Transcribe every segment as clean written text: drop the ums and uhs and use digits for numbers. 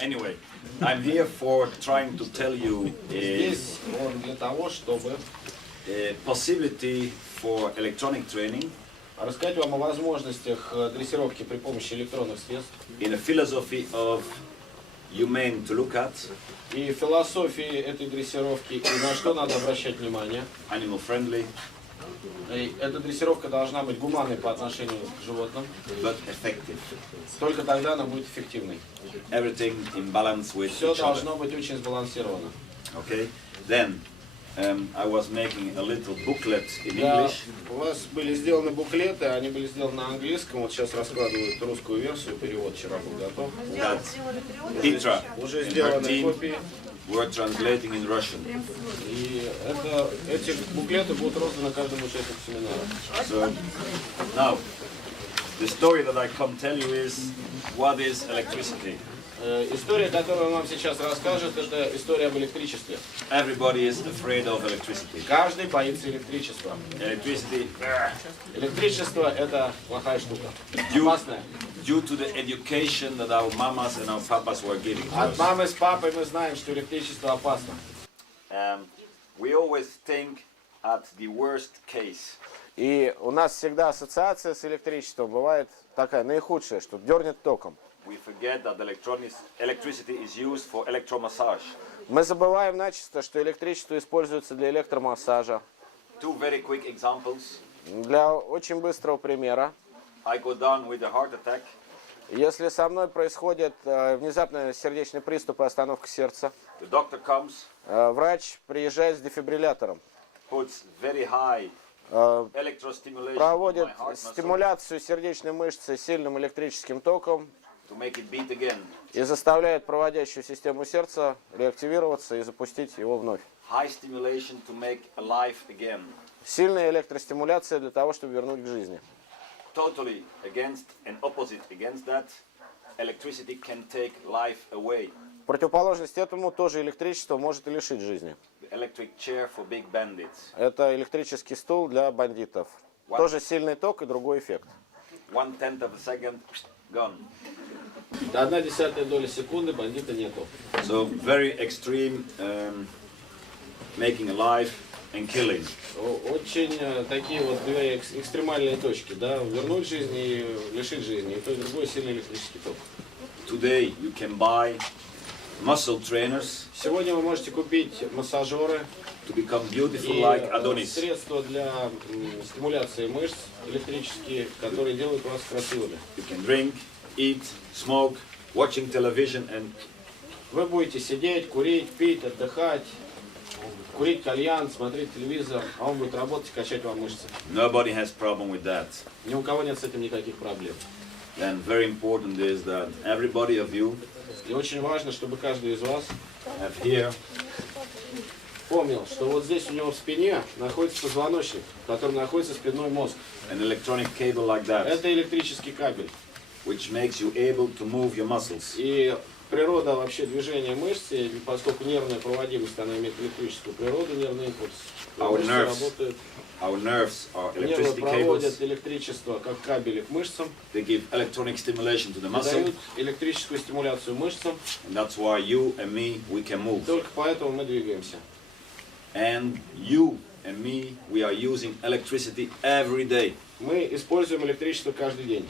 Anyway, I'm here for trying to tell you Здесь он для того, чтобы a possibility for electronic training рассказать вам о возможностях дрессировки при помощи электронных средств in a philosophy of humane to look at, и философии этой дрессировки, и на что надо обращать внимание. animal friendly, И эта дрессировка должна быть гуманной по отношению к животным, but effective. только тогда она будет эффективной. Everything in balance with Все each other. должно быть очень сбалансировано. Okay? Then I was making a little booklet in Да, English. у вас были сделаны буклеты, они были сделаны на английском. Вот сейчас раскладывают русскую версию, перевод вчера был готов. That Petra Уже and her сделаны team копии. were translating in Russian. И эти буклеты будут розданы каждому участнику семинара. So now, the story that I come tell you is what is electricity. История, которую он вам сейчас расскажет, это история об электричестве. Everybody is afraid of electricity. Каждый боится электричества. Electricity, Электричество – это плохая штука. Дю- Опасная. due to the education that our mamas and our papas were giving to От us. мамы с папой мы знаем, что электричество опасно. We always think at the worst case. И у нас всегда ассоциация с электричеством бывает такая, наихудшая, что дернет током. We forget that electricity is used for electromassage. Мы забываем начисто, что электричество используется для электромассажа. Two very quick examples. Для очень быстрого примера. I go down with a heart attack. Если со мной происходит внезапный сердечный приступ и остановка сердца, The doctor comes, врач приезжает с дефибриллятором, puts very high electrostimulation on проводит my heart muscle стимуляцию сердечной мышцы сильным электрическим током to make it beat again. и заставляет проводящую систему сердца реактивироваться и запустить его вновь. High stimulation to make alive again. Сильная электростимуляция для того, чтобы вернуть к жизни. Totally against and opposite against that, electricity can take life away. В противоположность этому тоже электричество может и лишить жизни. The electric chair for big bandits. Это электрический стул для бандитов. Тоже сильный ток и другой эффект. 1/10 of a second, gone. До 0,1 доли секунды бандита нету. So very extreme, making alive and killing. Очень такие вот две экстремальные точки, да, вернуть жизнь и лишить жизни. И то, и другое сильный электрический ток. Today you can buy muscle trainers Сегодня вы можете купить массажеры to become beautiful и like Adonis. средства для стимуляции мышц электрические, которые делают вас красивыми. You can drink, eat, smoke, watching television and Вы будете сидеть, курить, пить, отдыхать, курить кальян, смотреть телевизор, а он будет работать и качать вам мышцы. nobody has problem with that. Ни у кого нет с этим никаких проблем. Then very important is that everybody of you И очень важно, чтобы каждый из вас have here помнил, что вот здесь у него в спине находится позвоночник, в котором находится спинной мозг. an electronic cable like that, Это электрический кабель. which makes you able to move your muscles. И природа вообще движения мышц, и поскольку нервная проводимость, она имеет электрическую природу, нервный импульс, Our мышцы nerves. работают, Our nerves are нервы electricity проводят cables. электричество как кабели к мышцам, They give electronic stimulation to the и muscle, дают электрическую стимуляцию мышцам, and that's why you and me, we can move. только поэтому мы двигаемся. And you and me, we are using electricity every day. Мы используем электричество каждый день.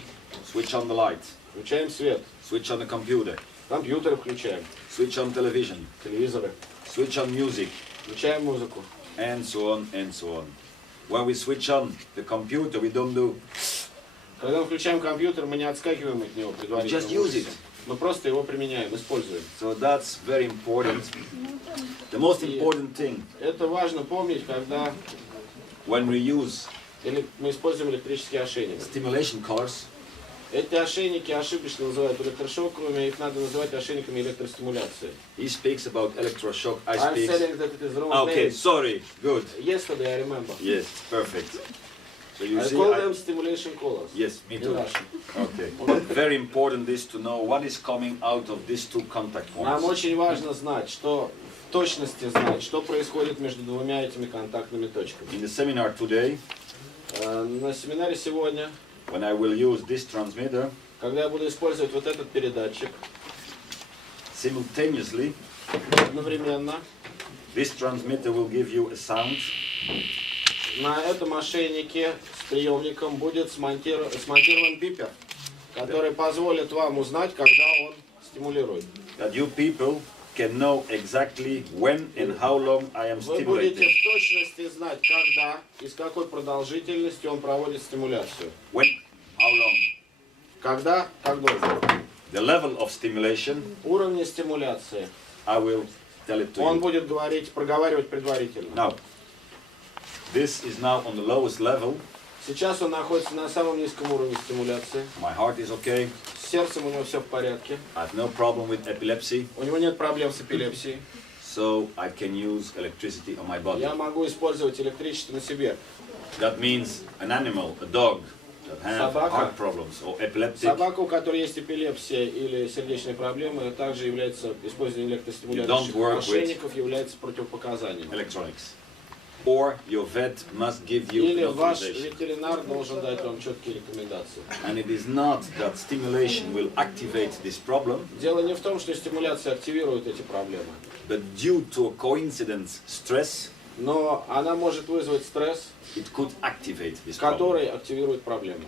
Switch on the light, Включаем свет, switch on the computer, компьютеры включаем, switch on television, телевизоры, switch on music, включаем музыку. and so on and so on. When we switch on the computer, we don't do, Когда мы включаем компьютер, мы не отскакиваем от него предварительно. Just use it. Мы просто его применяем, используем. so that's very important. The most important thing Это важно помнить, когда when we use мы используем электрические ошейники. stimulation collars, Эти ошейники ошибочно называют электрошоковыми, их надо называть ошейниками электростимуляции. he speaks about electroshock, I I'm speak. saying that it is wrong Okay, name. sorry, good. Yesterday I remember. Yes, perfect. So you I see, call them stimulation collars. yes, me In too. Russian. Okay. Very important is to know what is coming out of these two contact Нам points. очень важно знать, что в точности знать, что происходит между двумя этими контактными точками. In the seminar today, На семинаре сегодня, when I will use this transmitter, когда я буду использовать вот этот передатчик, simultaneously, одновременно this transmitter will give you a sound, на этом ошейнике с приемником будет смонтирован бипер, который позволит вам узнать, когда он стимулирует. that you people can know exactly when and how long I am Вы будете stimulating. в точности знать, когда и с какой продолжительностью он проводит стимуляцию. When, how long. Когда, как долго. The level of stimulation, Уровень стимуляции. I will tell it to Он you. будет проговаривать предварительно. Now, this is now on the lowest level. Сейчас он находится на самом низком уровне стимуляции. My heart is okay. С сердцем у него все в порядке. I have no problem with epilepsy, У него нет проблем с эпилепсией. so I can use electricity on my body. Я могу использовать электричество на себе. That means an animal, a dog, that have Собака. heart problems or epileptic, Собака, у которой есть эпилепсия или сердечные проблемы, также является использование электростимуляторных You don't work with- мошенников является противопоказанием. electronics. Or your vet must give you Или an ваш authorization. ветеринар должен дать вам четкие рекомендации. And it is not that stimulation will activate this problem, Дело не в том, что стимуляция активирует эти проблемы, but due to a coincidence stress, но она может вызвать стресс, it could activate this problem. который активирует проблему.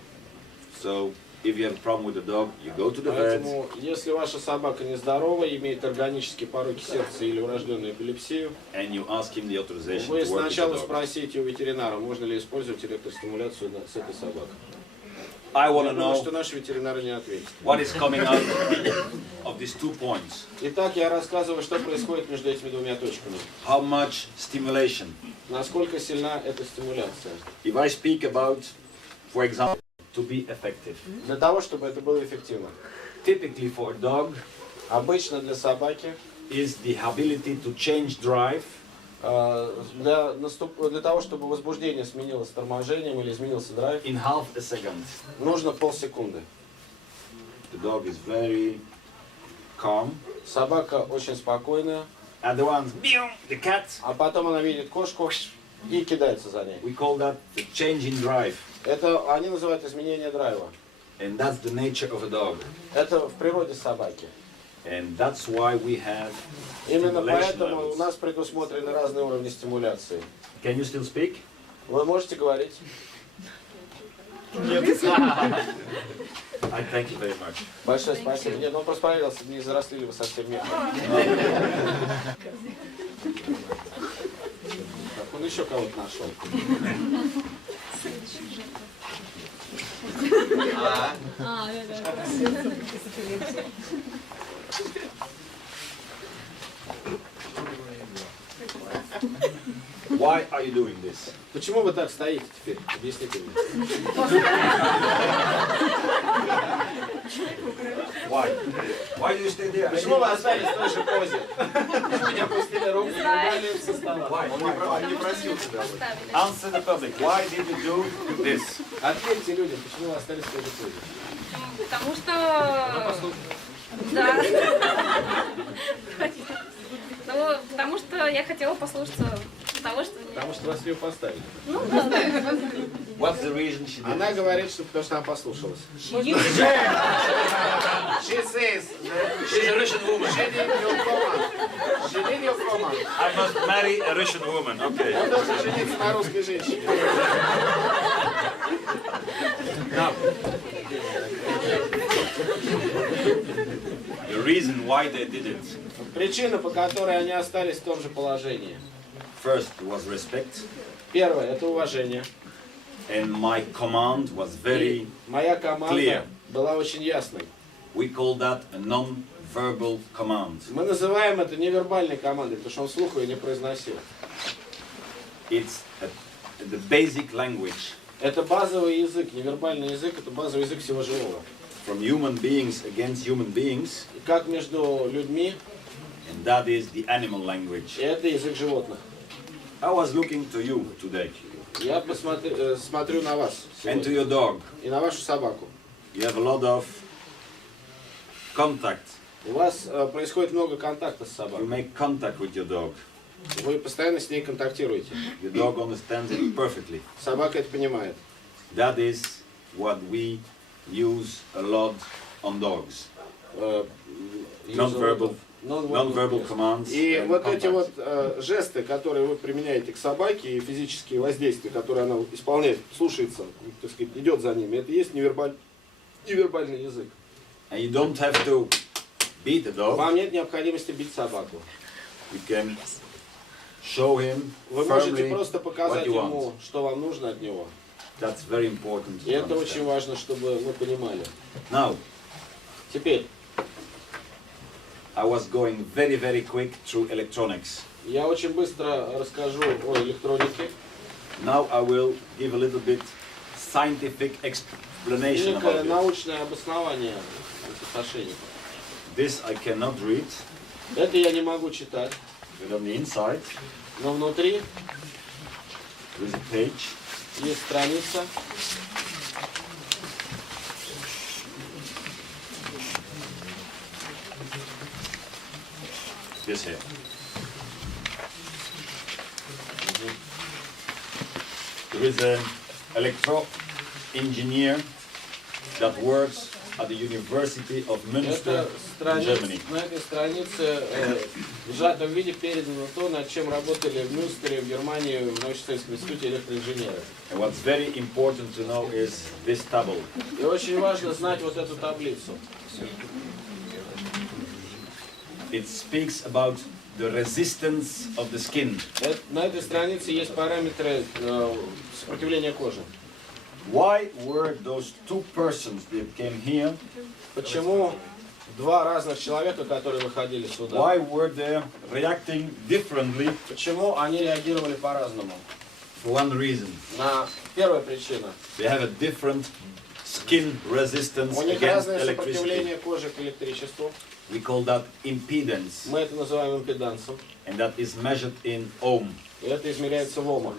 So if you have a problem with the dog, you go to the vet, Поэтому, если ваша собака нездорова, имеет органические пороки сердца или врожденную эпилепсию, and you ask him the authorization вы to work with the сначала dog. спросите у ветеринара, можно ли использовать электростимуляцию с этой собакой. I Я want to думаю, что know наши ветеринары не ответят. what is coming out of these 2 points. Итак, я рассказываю, что происходит между этими двумя точками. How much stimulation? Насколько сильна эта стимуляция. If I speak about, for example, to be effective. Для того, чтобы это было эффективно. Typically for a dog Обычно для собаки, is the ability to change drive для того, чтобы возбуждение сменилось торможением или изменился драйв, in half a second. нужно полсекунды. The dog is very calm. Собака очень спокойная, And the ones, the cat, а потом она видит кошку и кидается за ней. we call that the change in drive. Это они называют изменение драйва. And that's the nature of a dog. Это в природе собаки. And that's why we have Именно stimulation поэтому у levels. нас предусмотрены разные уровни стимуляции. Can you still speak? Вы можете говорить? I thank you very much. Большое спасибо. Нет, ну он просто проверился, не заросли ли вы совсем мехом. Так, он еще кого-то нашел. Why are you doing this? Почему вы так стоите теперь? Объясните мне. Why? Why do you stay there? Почему вы остались в той же позе? Почему не опустили руку и не убрали их со стола? Why? Он не просил тебя. Answer the public. Why did you do this? Ответьте людям, почему вы остались в той же позе? Потому что... Да. Ну, потому что я хотела послушаться того, что... Потому что вас ее поставили. What's the reason she did Она it? говорит, что потому что она послушалась. She says She's a Russian woman. she did your command. She did your command. I must marry a Russian woman. Okay. Он должен жениться на русской женщине. Now, the reason why they did it. Причина, по которой они остались в том же положении. First was respect, Первое, это уважение. and my command was very. И моя команда clear. была очень ясной. We call that a non-verbal command. Мы называем это невербальной командой, потому что он вслух ее не произносил. It's the basic language Это базовый язык, невербальный язык, это базовый язык всего живого. from human beings against human beings, И как между людьми, and that is the animal language. и это язык животных. I was looking to you today Я смотрю на вас and to сегодня, your dog. и на вашу собаку. You have a lot of contact. У вас происходит много контакта с You собакой. make contact with your dog. Вы постоянно с ней контактируете. Your dog understands it perfectly. Собака это понимает. That is what we use a lot on dogs. non-verbal non-verbal commands. И and вот эти contacts. вот жесты, которые вы применяете к собаке, и физические воздействия, которые она исполняет, слушается, так сказать, идет за ними, это и есть невербальный язык. And you don't have to beat the dog. Вам нет необходимости бить собаку. You can show him Вы можете firmly просто what показать you ему, want. что вам нужно от него. That's very important. И to это очень understand. важно, чтобы вы понимали. Now, Теперь, I was going very, very quick through electronics. я очень быстро расскажу о электронике. Now I will give a little bit scientific explanation Некое about it. научное обоснование этих ошейников. This I cannot read, Это я не могу читать, but on the inside но внутри there is a page. есть страница. This here. There is an electro engineer that works at the University of Münster Это in Germany. на этой странице в сжатом виде передано то, над чем работали в Мюнстере, в Германии, в научно-исследовательском институте электроинженеров. And what's very important to know is this table. И очень важно знать вот эту таблицу. It speaks about the resistance of the skin. На этой странице есть параметры сопротивления кожи. Why were those two persons that came here, Почему два разных человека, которые выходили сюда, why were they reacting differently? почему они реагировали по-разному? For one reason. Первая причина. They have a different skin resistance У них against разное electricity. сопротивление кожи к электричеству. We call that impedance, Мы это называем импедансом. and that is measured in ohm. И это измеряется в омах.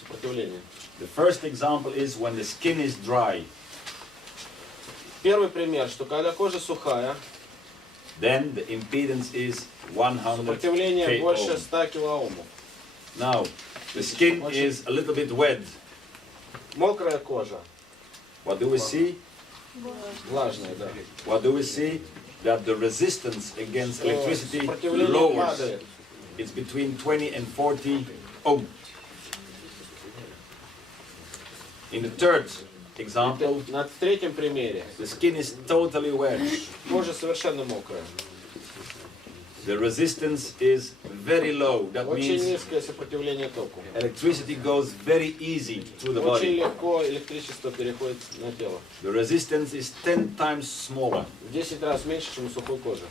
Сопротивление. The first example is when the skin is dry, Первый пример, что когда кожа сухая, then the impedance is 100 сопротивление k больше ohm. 100 килоомов. Now, the skin is a little bit wet. Мокрая кожа, What do we see? влажная, да. What do we see? That the resistance against electricity Сопротивление lowers. падает. It's between 20 and 40 ohm. In the third example, В третьем примере the skin is totally wet. кожа совершенно мокрая. The resistance is very low. That Очень means низкое сопротивление току. electricity goes very easy through the Очень body. легко электричество переходит на тело. The resistance is 10 times smaller. В 10 раз меньше, чем у сухой кожи.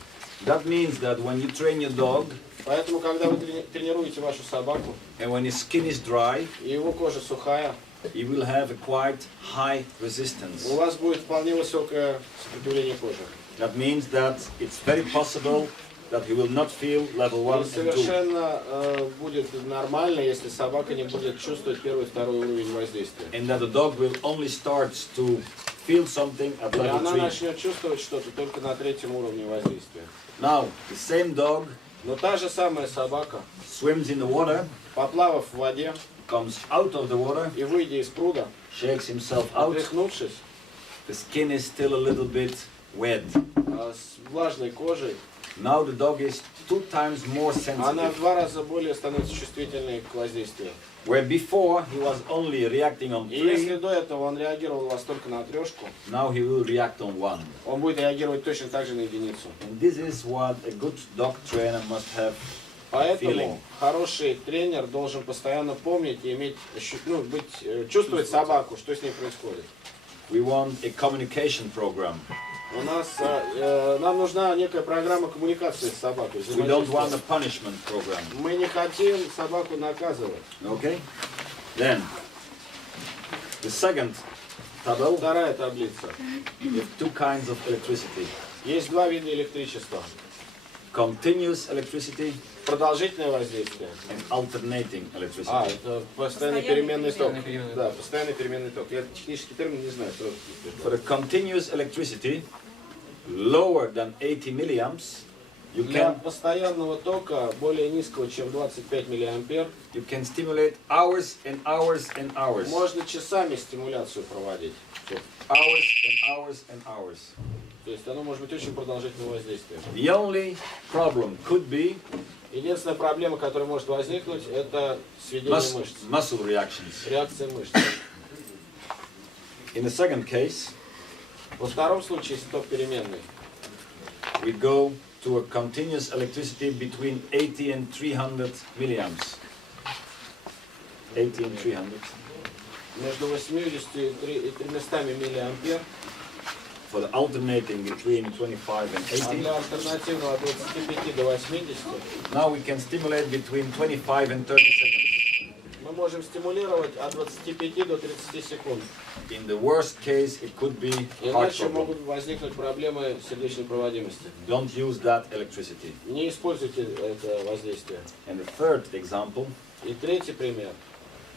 That means that when you train your dog Поэтому, когда вы тренируете вашу собаку, and when his skin is dry, и его кожа сухая, he will have a quite high resistance. у вас будет вполне высокое сопротивление кожи. That means that it's very possible that he will not feel level 1 И and 2. совершенно будет нормально, если собака не будет чувствовать первый и второй уровень воздействия. And that the dog will only start to feel something at И level она 3. начнет чувствовать что-то только на третьем уровне воздействия. Now, the same dog Но та же самая собака, swims in the water, поплавав в воде comes out of the water, и выйдя из пруда, shakes himself out. отряхнувшись, The skin is still a little bit wet. с влажной кожей, Now the dog is 2 times more она в sensitive. 2 раза более становится чувствительной к воздействию. Where before he was only reacting on И если 3, до этого он реагировал у вас только на трешку, now he will react on 1. он будет реагировать точно так же на единицу. And this is what a good dog trainer must have. Поэтому Feeling. хороший тренер должен постоянно помнить и иметь, чувствовать собаку, что с ней происходит. We want a communication program. У нас, нам нужна некая программа коммуникации с собакой. We don't want a взаимодействия. punishment program. Мы не хотим собаку наказывать. Okay? Then, the second table, Вторая таблица. we have 2 kinds of electricity. Есть 2 вида электричества. Continuous electricity Продолжительное воздействие. and alternating electricity. Это постоянный переменный ток. Да, постоянный переменный ток. Я технический термин не знаю. For the continuous electricity, lower than 80 milliamps, you Для can постоянного тока более низкого, чем 25 миллиампер, stimulate hours and hours and hours. можно часами стимуляцию проводить. So hours and hours and hours. То То есть оно может быть очень продолжительным воздействием. The only problem could be Единственная проблема, которая может возникнуть, это сведение мышц. muscle reactions. Реакция мышц. In the second case, Во втором случае, если ток переменный, we go to a continuous electricity between 80 and 300 milliamps. 80 and 300. между 80 и 300 миллиампер, For the alternating between 25 and а 80. для альтернативного от 25 до 80 Now we can stimulate between 25 and 30 seconds. мы можем стимулировать от 25 до 30 секунд. In the worst case, it could be heart Иначе problem. могут возникнуть проблемы сердечной проводимости. Don't use that electricity. Не используйте это воздействие. And the third example, И третий пример.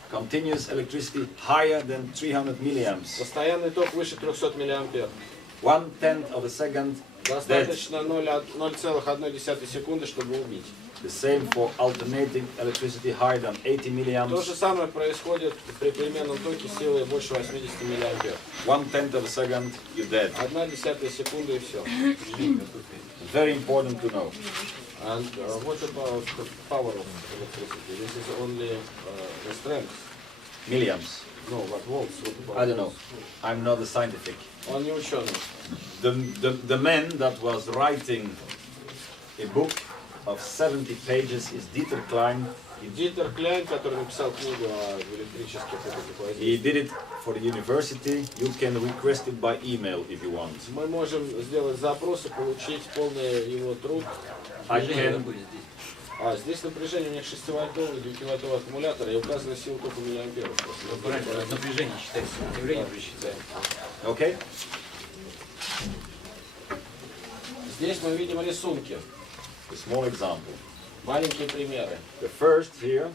continuous electricity higher than 300 milliamps. Постоянный ток выше 300 миллиампер. 1/10 of a second, dead. Достаточно 0,1 секунды, чтобы убить. The same for alternating electricity higher than 80 То milliamps. же самое происходит при переменном токе силы больше 80 миллиампер. 1/10 of a second, you're dead. 0,1 секунды и все. Very important to know. And what about the power of electricity? This is only the strength. Milliamps. No, what volts? What about I don't know. volts? I'm not a scientific. Он не ученый. The man that was writing a book of 70 pages is Dieter Klein. И Дитер Кляйн, который написал книгу о электрических He воздействиях, did it for the university. You can request it by email if you want. мы можем сделать запрос и получить полный его труд. I can. А здесь напряжение у них 6-вольтовый, 9-вольтовый аккумулятор и указана сила тока в миллиамперах. Напряжение считается, напряжение присчитаем. Okay? Здесь мы видим рисунки, A small example. маленькие примеры. The first here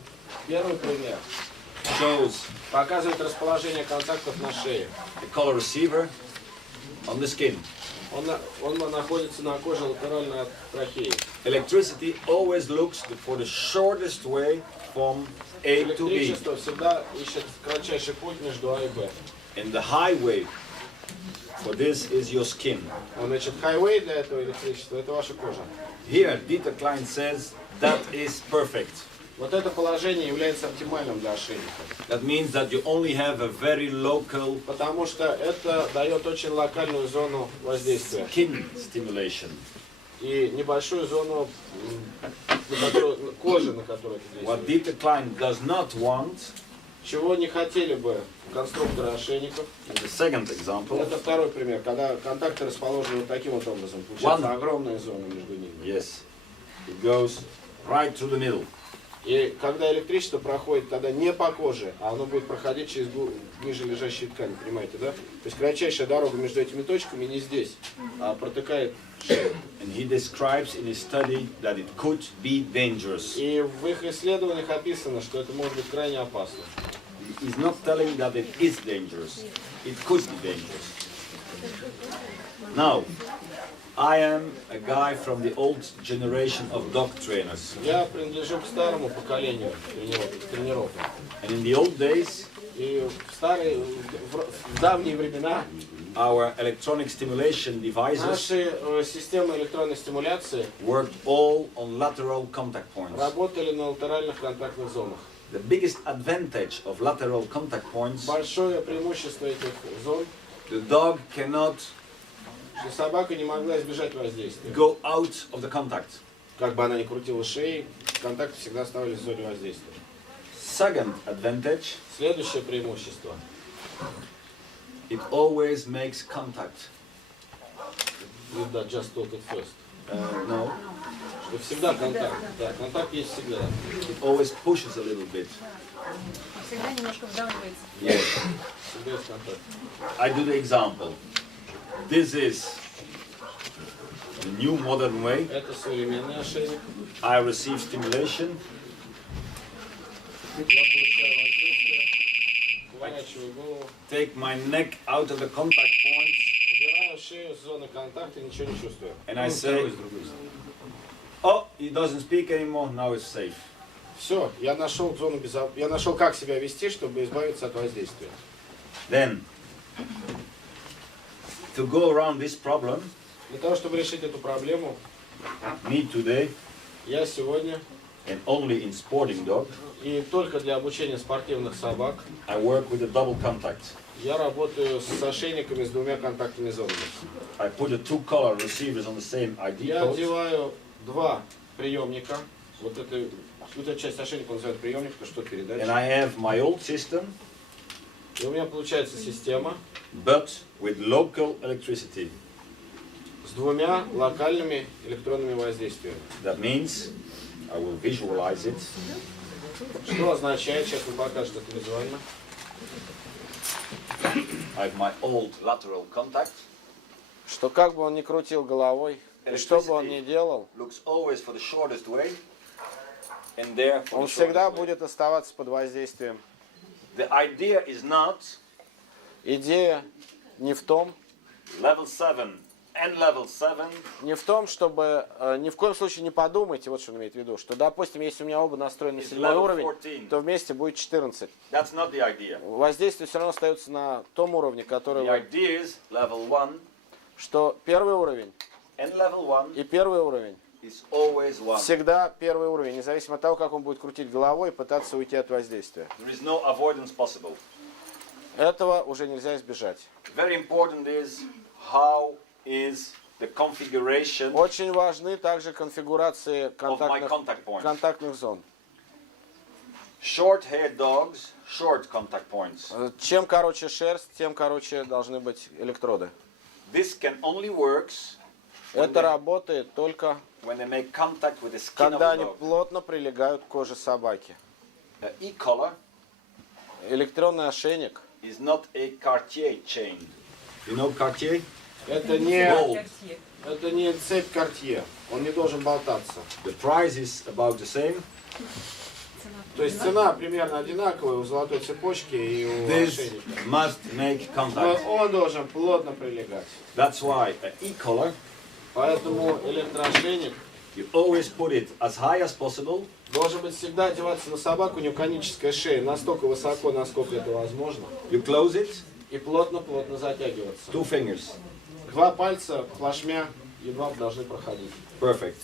Первый пример shows показывает расположение контактов на шее. the color receiver on the skin. Он находится на коже латерально от трахеи. Electricity always looks for the shortest way from A to B. Электричество всегда ищет кратчайший путь между А и Б. And the highway for this is your skin. Значит, хайвей для этого электричества – это ваша кожа. Here, Dieter Klein says that is perfect. Вот это положение является оптимальным для ошейника. That means that you only have a very local Потому что это дает очень локальную зону воздействия. skin stimulation. И небольшую зону кожи, на которую это What действует. Dieter Klein does not want, Чего не хотели бы конструкторы ошейников. in the second example, Это второй пример, когда контакты расположены вот таким вот образом. Получается огромная зона между ними. yes, it goes right through the middle. И когда электричество проходит тогда не по коже, а оно будет проходить через ниже лежащие ткани, понимаете, да? То есть кратчайшая дорога между этими точками не здесь, а протыкает шею. And he describes in his study that it could be dangerous. И в их исследованиях описано, что это может быть крайне опасно. He's not telling that it is dangerous. It could be dangerous. Now, I am a guy from the old generation of dog trainers. Я принадлежу к старому поколению тренеров. And in the old days, И в давние времена our electronic stimulation devices наши системы электронной стимуляции worked all on lateral contact points. работали на латеральных контактных зонах. The biggest advantage of lateral contact points, Большое преимущество этих зон, the dog cannot что собака не могла избежать воздействия. go out of the contact. Как бы она ни крутила шеей, контакты всегда оставались в зоне воздействия. Second advantage, Следующее преимущество. it always makes contact. You just told it first. No, Что всегда контакт. Да, контакт есть всегда. it always pushes a little bit. Всегда немножко вдавливается. Yes. Всегда есть контакт. I do the example. This is the new modern way. Это современный ошейник. I receive stimulation. Я получаю воздействие, поворачиваю голову, Take my neck out of the contact points, убираю шею с зоны контакта и ничего не чувствую. and I say, "Oh, he doesn't speak anymore. Now it's safe." Все, я нашел зону я нашел, как себя вести, чтобы избавиться от воздействия. Then, to go around this problem, Для того, чтобы решить эту проблему, me today, я сегодня and only in sporting dog, и только для обучения спортивных собак I work with a double contact. я работаю с ошейниками с двумя контактными зонами. I put the two color receivers on the same ID Я code. одеваю два приемника. Вот эта часть ошейника называют приемник, то что And передача. I have my old system, И у меня получается система but with local electricity. с двумя локальными электронными воздействиями. That means I will visualize it. Что означает, сейчас вы покажете это визуально. I have my old lateral contact. Что как бы он ни крутил головой, и что бы он ни делал, Looks always for the shortest way. And there for он the всегда shortest way. будет оставаться под воздействием. The idea is not Идея не в том, level 7 and level 7 не в том, чтобы ни в коем случае не подумайте, вот что он имеет в виду, что, допустим, если у меня оба настроены на is 7 level уровень, 14. то вместе будет 14. That's not the idea. Воздействие все равно остается на том уровне, который The вы... idea is level 1 Что первый уровень and level 1 и первый уровень is always 1. всегда первый уровень, независимо от того, как он будет крутить головой и пытаться уйти от воздействия. There is no avoidance possible. Этого уже нельзя избежать. Very important is how is the configuration Очень важны также конфигурации of my contact points. контактных зон. Short-haired dogs, short contact points. Чем короче шерсть, тем короче должны быть электроды. This can only works Это работает только when they make contact with the skin of когда the они dog. плотно прилегают к коже собаки. E-collar Электронный ошейник is not a Cartier chain. You know Cartier? это не цепь Cartier, он не должен болтаться. The price is about the same. То есть цена примерно одинаковая у золотой цепочки и у This ошейника. must make Но contact. он должен плотно прилегать. That's why an e-collar, Поэтому электроошейник you always put it as high as possible. должен быть всегда одеваться на собаку, у нее коническая шея, настолько высоко, насколько это возможно, You close it, и плотно-плотно затягиваться. 2 fingers. Два пальца плашмя едва должны проходить. Perfect.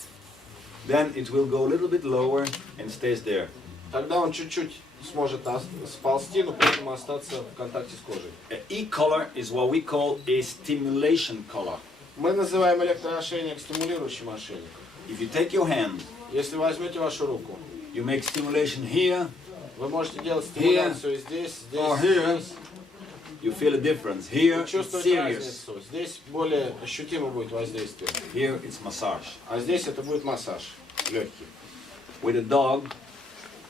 Then it will go a little bit lower and stays there. Тогда он чуть-чуть сможет сползти, но при этом остаться в контакте с кожей. An e-collar is what we call a stimulation collar. Мы называем электроошейник стимулирующим ошейником. If you take your hand, Если возьмете вашу руку, you make stimulation here, вы можете делать стимуляцию здесь, or here. здесь. You feel a difference. Here Вы it's чувствуете serious. разницу. Здесь более ощутимо будет воздействие. Here it's massage. А здесь это будет массаж легкий. With a dog,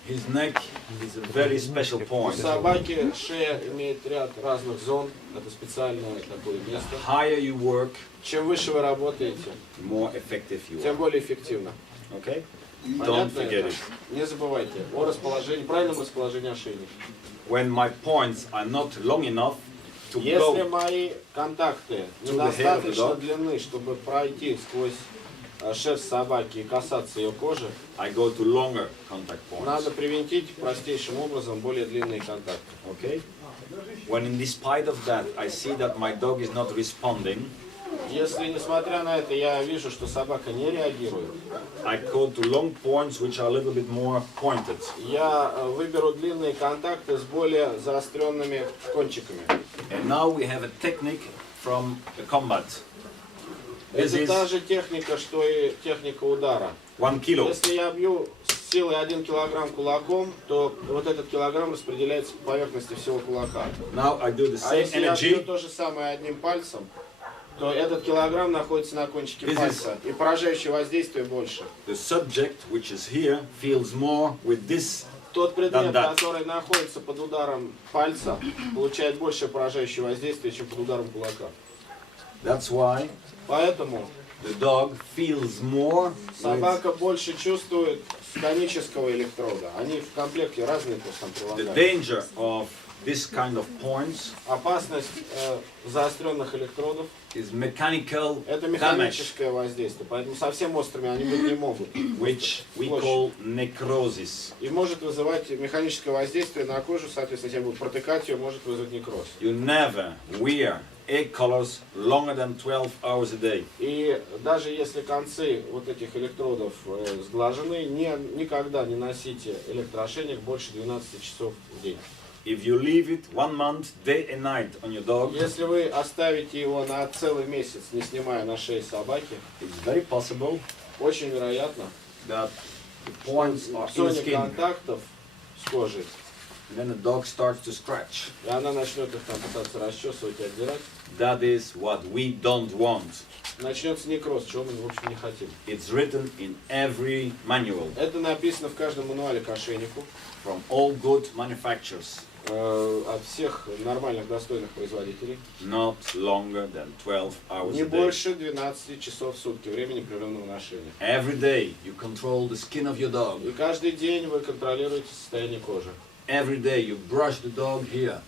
his neck is a very special У point. собаки шея имеет ряд разных зон. Это специальное такое место. The higher you work, Чем выше вы работаете, the more effective you are. тем более эффективно. Okay? Don't Понятно forget это? it. Не забывайте о расположении, правильном расположении ошейника. When my points are not long enough to Если go, мои контакты To the hair of the недостаточно dog. длинны, чтобы пройти сквозь шерсть собаки и касаться ее кожи, I go to longer contact надо points. привинтить простейшим образом более длинные контакты. Okay? When in despite of that, I see that my dog is not responding, Если, несмотря на это, я вижу, что собака не реагирует, I go to long points which are a little bit more pointed. я выберу длинные контакты с более заостренными кончиками. And now we have a technique from the combat. This Это та is же техника, что и техника удара. 1 kilo. Если я бью с силой 1 килограмм кулаком, то вот этот килограмм распределяется по поверхности всего кулака. Now I do the А same если я бью energy. то же самое одним пальцем, то этот килограмм находится на кончике This is- пальца, и поражающее воздействие больше. The subject, which is here, feels more with this. Тот предмет, Done that. который находится под ударом пальца, получает большее поражающее воздействие, чем под ударом кулака. That's why Поэтому the dog feels more with собака больше чувствует с конического электрода. Они в комплекте разные просто там the прилагают. danger of this kind of points Опасность заостренных электродов is mechanical — это damage, механическое воздействие, поэтому совсем острыми они быть не могут. which we call necrosis. И может вызывать механическое воздействие на кожу, соответственно, если я буду протыкать ее, может вызвать некроз. You never wear egg colors longer than 12 hours a day. И даже если концы вот этих электродов сглажены, никогда не носите электроошейник больше 12 часов в день. If you leave it 1 month, day and night on your dog, Если вы оставите его на целый месяц, не снимая на шее собаки, it's very possible очень вероятно, that the points are в in the зоне skin. контактов с кожей, Then the dog starts to scratch. и она начнет их там пытаться расчесывать и отдирать, That is what we don't want. начнется некроз, чего мы, в общем, не хотим. It's written in every manual Это написано в каждом мануале к ошейнику from all good manufacturers. от всех нормальных, достойных производителей. Not longer than 12 hours Не a day. больше 12 часов в сутки времени непрерывного ношения. Every day you control the skin of your dog. И каждый день вы контролируете состояние кожи. Every day you brush the dog here.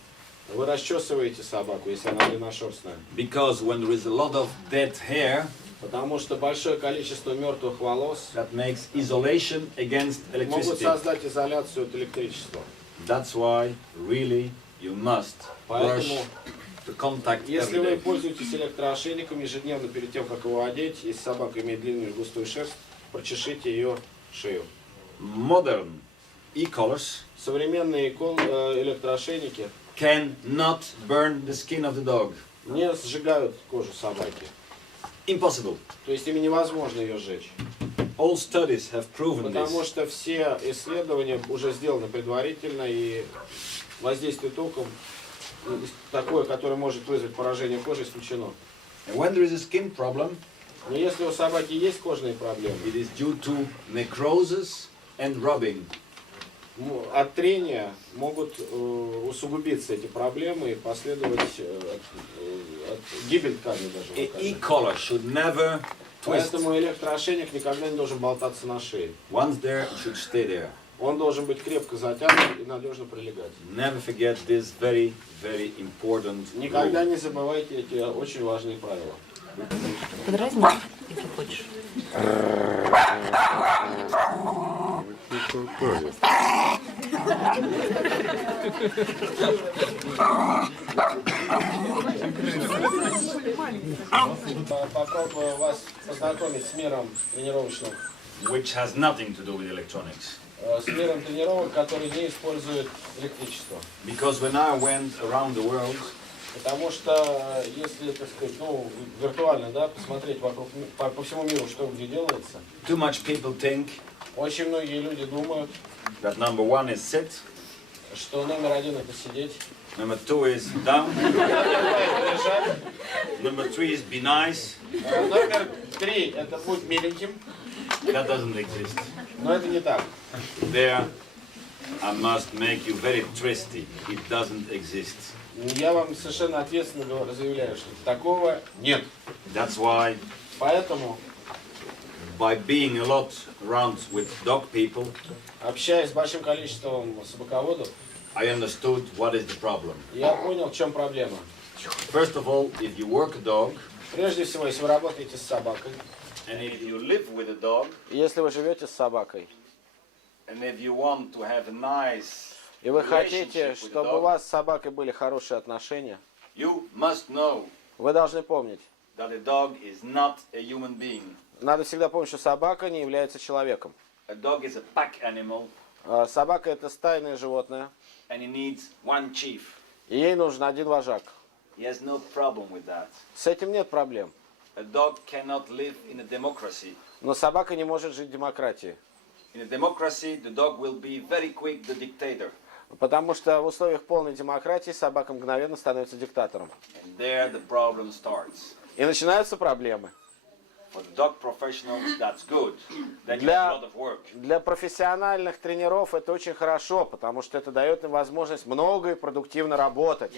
Вы расчесываете собаку, если она длинношерстная. Because when there is a lot of dead hair, Потому что большое количество мертвых волос that makes isolation against могут electricity. создать изоляцию от электричества. That's why really you must brush Поэтому, the contact если every вы day. пользуетесь электроошейником ежедневно перед тем, как его одеть, если собака имеет длинную и густую шерсть, прочешите ее шею. Modern e-collars Современные электроошейники cannot burn the skin of the dog. не сжигают кожу собаки. Impossible. То есть ими невозможно ее сжечь. All studies have proven Потому this. что все исследования уже сделаны предварительно, и воздействие током такое, которое может вызвать поражение кожи, исключено. And when there is a skin problem, Но если у собаки есть кожные проблемы, it is due to necrosis and rubbing. от трения могут усугубиться эти проблемы и последовать гибель ткани даже. An локально. e-collar should never twist. Поэтому электроошейник никогда не должен болтаться на шее. Once there, it should stay there. Он должен быть крепко затянут и надежно прилегать. Never forget this very, very important Никогда rule. не забывайте эти очень важные правила. Подразнить, если хочешь. Попробую вас познакомить с миром тренировочным, Which has nothing to do with electronics. с миром тренировок, который не использует электричество. Because when I went around the world, Потому что если, так сказать, виртуально, да, посмотреть вокруг, по всему миру, что где делается, too much people think очень многие люди думают, that number one is sit, что номер один это сидеть, number two is down, лежать, number three is be nice. номер три это будь миленьким, That doesn't exist. но это не так. There, I must make you very twisty. It doesn't exist. Я вам совершенно ответственно заявляю, что такого нет. That's why, Поэтому, by being a lot around with dog people, общаясь с большим количеством собаководов, I understood what is the problem. я понял, в чем проблема. First of all, if you work a dog, Прежде всего, если вы работаете с собакой, and if you live with a dog, если вы живете с собакой, and if you want to have a nice и вы relationship хотите, with the чтобы у dog, вас с собакой были хорошие отношения, you must know вы должны помнить, that a dog is not a human being. надо всегда помнить, что собака не является человеком. A dog is a pack animal, Собака это стайное животное, and he needs one chief. и ей нужен один вожак. He has no problem with that. С этим нет проблем. A dog cannot live in a democracy. Но собака не может жить в демократии. In a democracy, the dog will be very quick the dictator. Потому что в условиях полной демократии собака мгновенно становится диктатором. And there the problem starts. И начинаются проблемы. For the dog professionals, that's good. Then you have a Для, lot of work. для профессиональных тренеров это очень хорошо, потому что это дает им возможность много и продуктивно работать.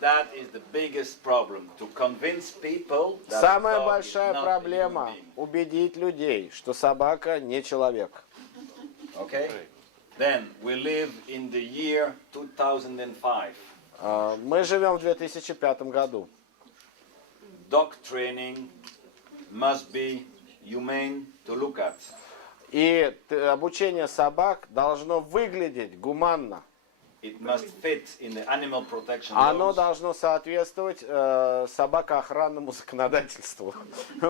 That is the biggest problem. To convince people that Самая a dog is большая not проблема a human being. убедить людей, что собака не человек. Okay? Then we live in the year 2005. Мы живем в 2005 году. Dog training must be humane to look at. И обучение собак должно выглядеть гуманно. it must fit in the animal protection Оно laws. должно соответствовать собакоохранному законодательству,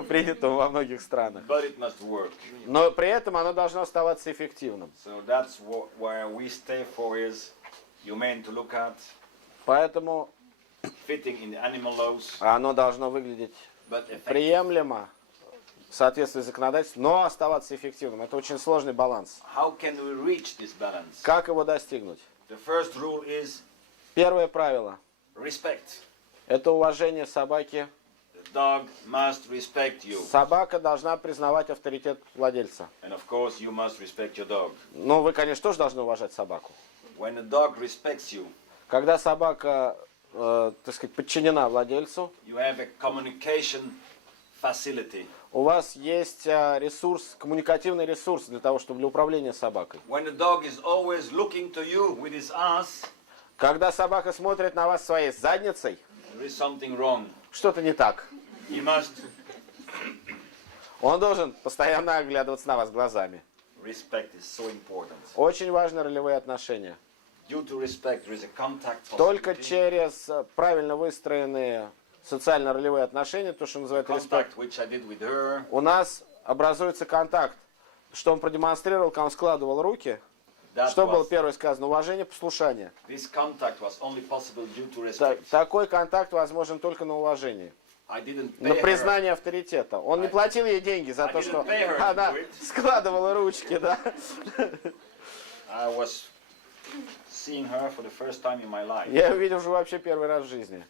принятому во многих странах. But it must work. Но при этом оно должно оставаться эффективным. So that's where we stay for is humane to look at, Поэтому fitting in the animal laws, оно должно выглядеть but effective. приемлемо, в соответствии с законодательством, но оставаться эффективным. Это очень сложный баланс. How can we reach this balance? Как его достигнуть? The first rule is Первое правило respect. – это уважение собаки. The dog must respect you. Собака должна признавать авторитет владельца. And of course, you must respect your dog. Но вы, конечно, тоже должны уважать собаку. When a dog respects you, Когда собака, так сказать, подчинена владельцу, you have a communication facility. у вас есть ресурс, коммуникативный ресурс для управления собакой. When the dog is always looking to you with his ass, Когда собака смотрит на вас своей задницей, there is something wrong. что-то не так. He must Он должен постоянно оглядываться на вас глазами. respect is so important. Очень важны ролевые отношения. Due to respect, there is a contact Только facility. через правильно выстроенные социально-ролевые отношения, то, что называется респект, Contact which I did with her. у нас образуется контакт. Что он продемонстрировал, когда он складывал руки, That что было was, первое сказано? Уважение, послушание. this contact was only possible due to Та- respect. Такой контакт возможен только на уважении, I didn't на pay her. признание авторитета. Он не платил ей деньги за I то, didn't что pay her to она do it. складывала ручки, да. I was seeing her for the first time in my life. Я ее видел уже вообще первый раз в жизни.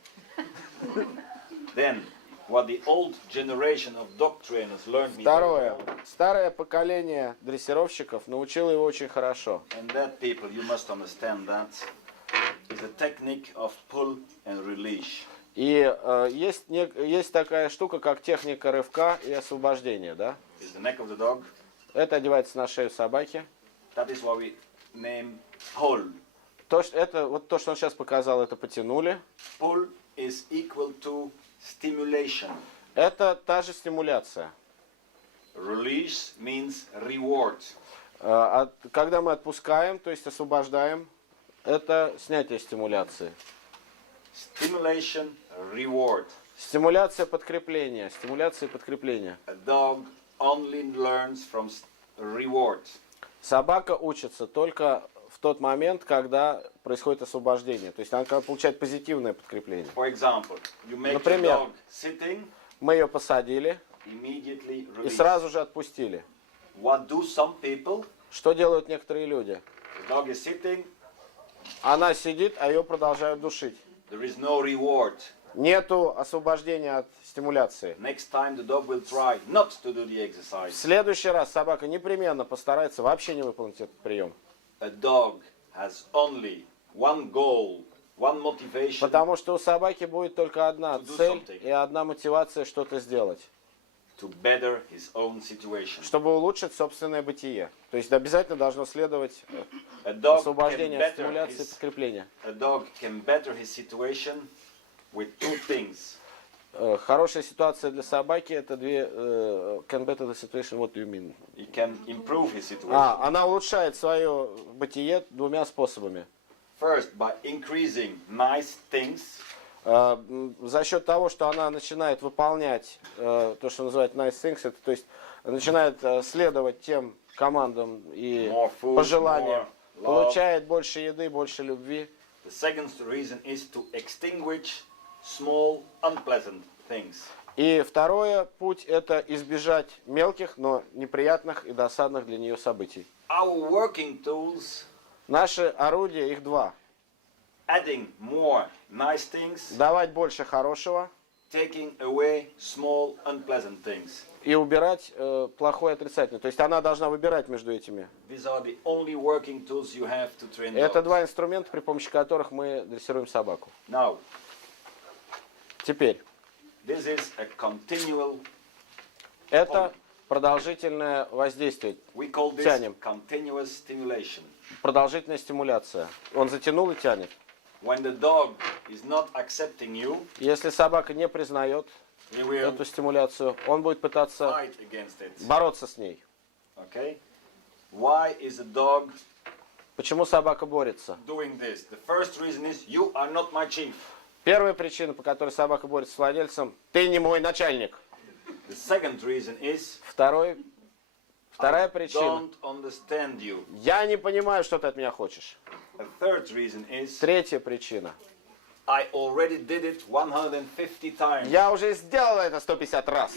Then, what the old generation of dog trainers learned me very Второе. well, Старое поколение дрессировщиков научило его очень хорошо. and that people, you must understand that, is a technique of pull and release. И есть такая штука, как техника рывка и освобождения, да? Is the neck of the dog. Это одевается на шею собаки. That is what we name pull. То, что он сейчас показал, это потянули. Pull is equal to stimulation. Это та же стимуляция. Release means reward. Когда мы отпускаем, то есть освобождаем, это снятие стимуляции. Stimulation, reward. Стимуляция подкрепления. Стимуляция и подкрепление. A dog only learns from reward. Собака учится только в тот момент, когда происходит освобождение. То есть она когда получает позитивное подкрепление. For example, you make the Например. dog sitting, Мы ее посадили immediately и release. сразу же отпустили. What do some people? Что делают некоторые люди? The dog is sitting, Она сидит, а ее продолжают душить. there is no reward. Нету освобождения от стимуляции. Next time the dog will try not to do the В exercise. следующий раз собака непременно постарается вообще не выполнить этот прием. A dog has only one goal, one motivation Потому что у собаки будет только одна To do цель something. и одна мотивация что-то сделать. to better his own situation. Чтобы улучшить собственное бытие. То есть обязательно должно следовать A dog can освобождение от better стимуляции и his, подкрепления. a dog can better his situation with two things. Хорошая ситуация для собаки это две... Can better the situation, what do you mean? He can improve his situation. Она улучшает свое бытие двумя способами. First, by increasing nice things, За счет того, что она начинает выполнять то, что называют nice things, это, то есть начинает следовать тем командам и More food, пожеланиям, more love. получает больше еды, больше любви. the second reason is to extinguish small unpleasant things. И второе путь это избежать мелких, но неприятных и досадных для нее событий. Our working tools, Наши орудия, их два. adding more nice things, Давать больше хорошего taking away small unpleasant things. и убирать плохое отрицательное. То есть она должна выбирать между этими. These are the only working tools you have to train Это dogs. два инструмента, при помощи которых мы дрессируем собаку. Now, Теперь, this is a continual, это продолжительное воздействие, we call this Тянем. continuous stimulation. продолжительная стимуляция. Он затянул и тянет. When the dog is not accepting you, Если собака не признает he will эту стимуляцию, он будет пытаться fight against it. бороться с ней. Okay? Why is a dog Почему собака борется? doing this? The first reason is you are not my chief. Первая причина, по которой собака борется с владельцем, ты не мой начальник. The second reason is Вторая причина, don't understand you. я не понимаю, что ты от меня хочешь. A third reason is Третья причина, I already did it 150 times. я уже сделал это 150 раз.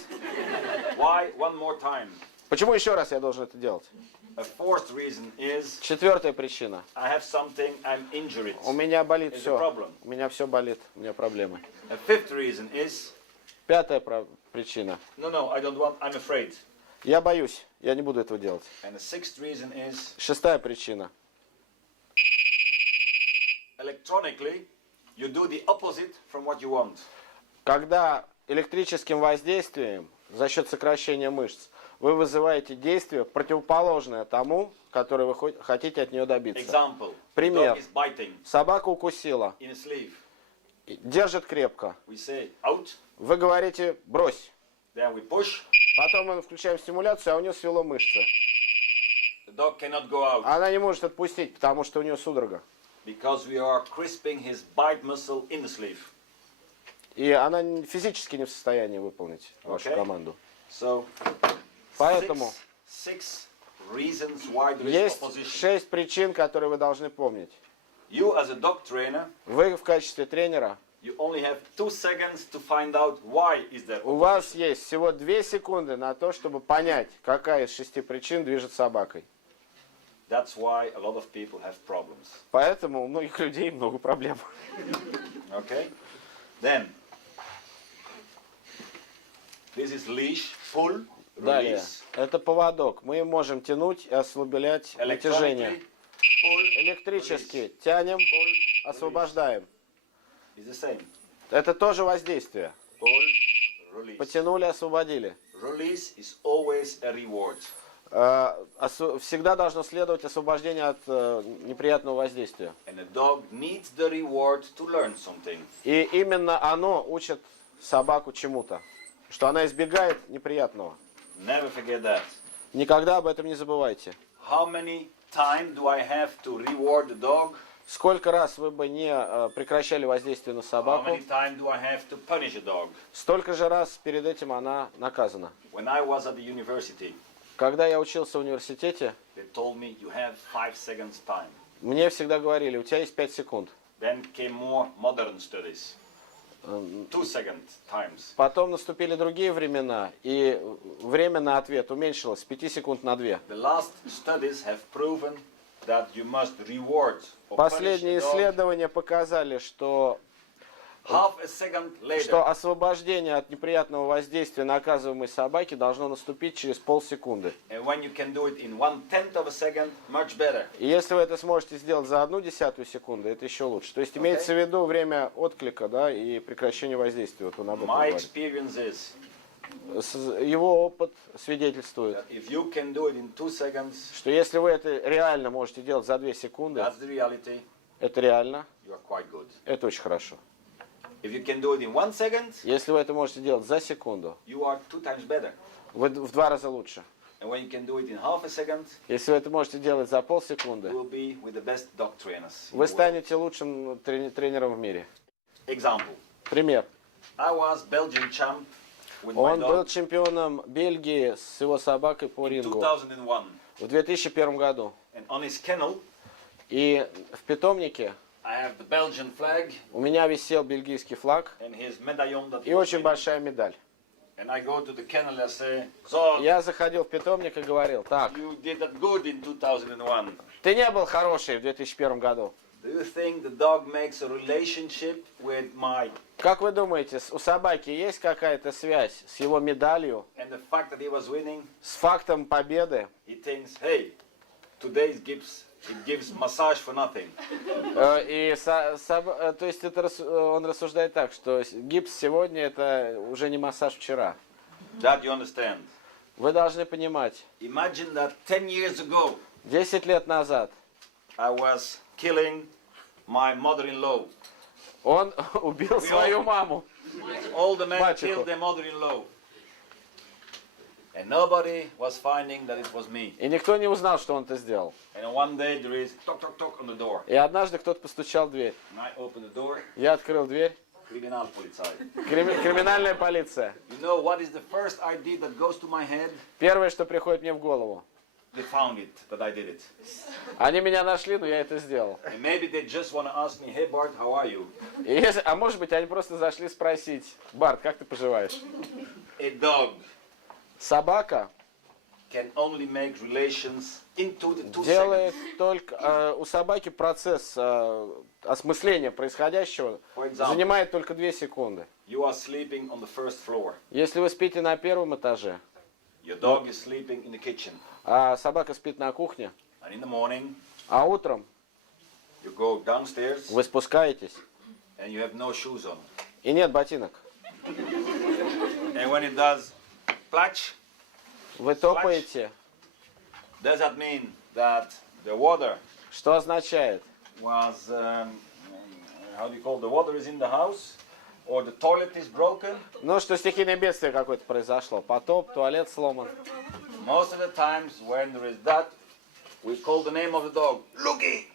Why one more time? Почему еще раз я должен это делать? A fourth reason is Четвертая причина, I have something, I'm injured. у меня болит It's a все. problem. У меня все болит, у меня проблемы. A fifth reason is Пятая причина, no, I don't want, I'm afraid. я боюсь, я не буду этого делать. And the sixth reason is Шестая причина, electronically you do the opposite from what you want. когда электрическим воздействием за счет сокращения мышц вы вызываете действие, противоположное тому, которое вы хотите от нее добиться. Example, the Пример. dog is biting Собака укусила, in a sleeve. держит крепко. We say out, Вы говорите «брось». then we push, Потом мы включаем стимуляцию, а у нее свело мышцы. the dog cannot go out Она не может отпустить, потому что у нее судорога. because we are crisping his bite muscle in the sleeve. И она физически не в состоянии выполнить вашу Okay. команду. So, Поэтому six reasons why there is есть opposition. 6 причин, которые вы должны помнить. You as a dog trainer, Вы в качестве тренера, you only have 2 seconds to find out why is there у opposition. вас есть всего 2 секунды на то, чтобы понять, какая из 6 причин движет собакой. That's why a lot of people have problems. Поэтому у многих людей много проблем. Okay? Then, this is leash, pull, Далее. release. Это поводок. Мы можем тянуть и ослаблять натяжение. Electronically, pull, Электрически release. тянем, Pull, освобождаем. release. Is the same. Это тоже воздействие. Pull, release. Потянули, освободили. Release is always a reward. Всегда должно следовать освобождение от неприятного воздействия. And a dog needs the reward to learn something. И именно оно учит собаку чему-то. Что она избегает неприятного. Never forget that. Никогда об этом не забывайте. How many times do I have to reward the dog? Сколько раз вы бы не прекращали воздействие на How собаку, many times do I have to punish a dog? столько же раз перед этим она наказана. When I was at the university, Когда я учился в университете, they told me you have 5 seconds time. мне всегда говорили, у тебя есть 5 секунд. Then came more modern studies. 2 second times. Потом наступили другие времена, и время на ответ уменьшилось с 5 секунд на 2. The last studies have proven that you must reward or punish Последние the dog исследования показали, что half a second later. освобождение от неприятного воздействия наказываемой собаки должно наступить через полсекунды. And when you can do it in 1/10 of a second, much better. И если вы это сможете сделать за 1/10 секунды, это еще лучше. То есть имеется в виду время отклика, да, и прекращения воздействия. Вот он об этом My говорит. experience is Его опыт свидетельствует, that if you can do it in 2 seconds, что если вы это реально можете делать за 2 секунды, that's the reality, это реально, you are quite good. это очень хорошо. If you can do it in 1 second, Если вы это можете делать за секунду, you are 2 times better. вы в 2 раза лучше. And when you can do it in half a second, Если вы это можете делать за you полсекунды, will be with the best dog trainers. in вы the world. станете лучшим тренером в мире. Example. Пример. I was Belgian champ with my Он был dog чемпионом Бельгии с его собакой по in рингу 2001. в 2001 году. And on his kennel, И в питомнике I have the Belgian flag у меня висел бельгийский флаг and his medallion that и he was очень winning. большая медаль. And I go to the kennel and I say, so Я заходил в питомник и говорил, так, you did that good in 2001. ты не был хороший в 2001 году. Do you think the dog makes a relationship with my Как вы думаете, у собаки есть какая-то связь с его медалью, and the fact that he was winning? с фактом победы? He thinks, hey, today's gives massage for nothing. То есть он рассуждает так, что гипс сегодня это уже не массаж вчера. That you understand. Вы должны понимать, Imagine that 10 years ago 10 лет назад I was killing my mother-in-law. он убил свою маму. All the men Мачеху. killed their mother-in-law. And nobody was finding that it was me. И никто не узнал, что он это сделал. And one day there is tock, tock, tock on the door. И однажды кто-то постучал в дверь. And I opened the door. Я открыл дверь. Kriminalpolizei. Криминальная полиция. You know what is the first idea that goes to my head? Первое, что приходит мне в голову. They found it, that I did it. Они меня нашли, но я это сделал. And maybe they just want to ask me, hey Bart, how are you? А может быть, они просто зашли спросить: Барт, как ты поживаешь? A dog Собака can only make relations into the 2 делает seconds. только... у собаки процесс осмысления происходящего For example, занимает только 2 секунды. you are sleeping on the first floor. Если вы спите на первом этаже, Your dog is sleeping in the kitchen. а собака спит на кухне, And in the morning, а утром you go downstairs вы спускаетесь, and you have no shoes on. и нет ботинок. And when it does splash, Вы топаете, does that mean that the water что означает? was, how do you call it? The water is in the house? Or the toilet is broken? Ну, что стихийное бедствие какое-то произошло. Потоп, туалет сломан. Most of the times when there is that, we call the name of the dog, Lucky!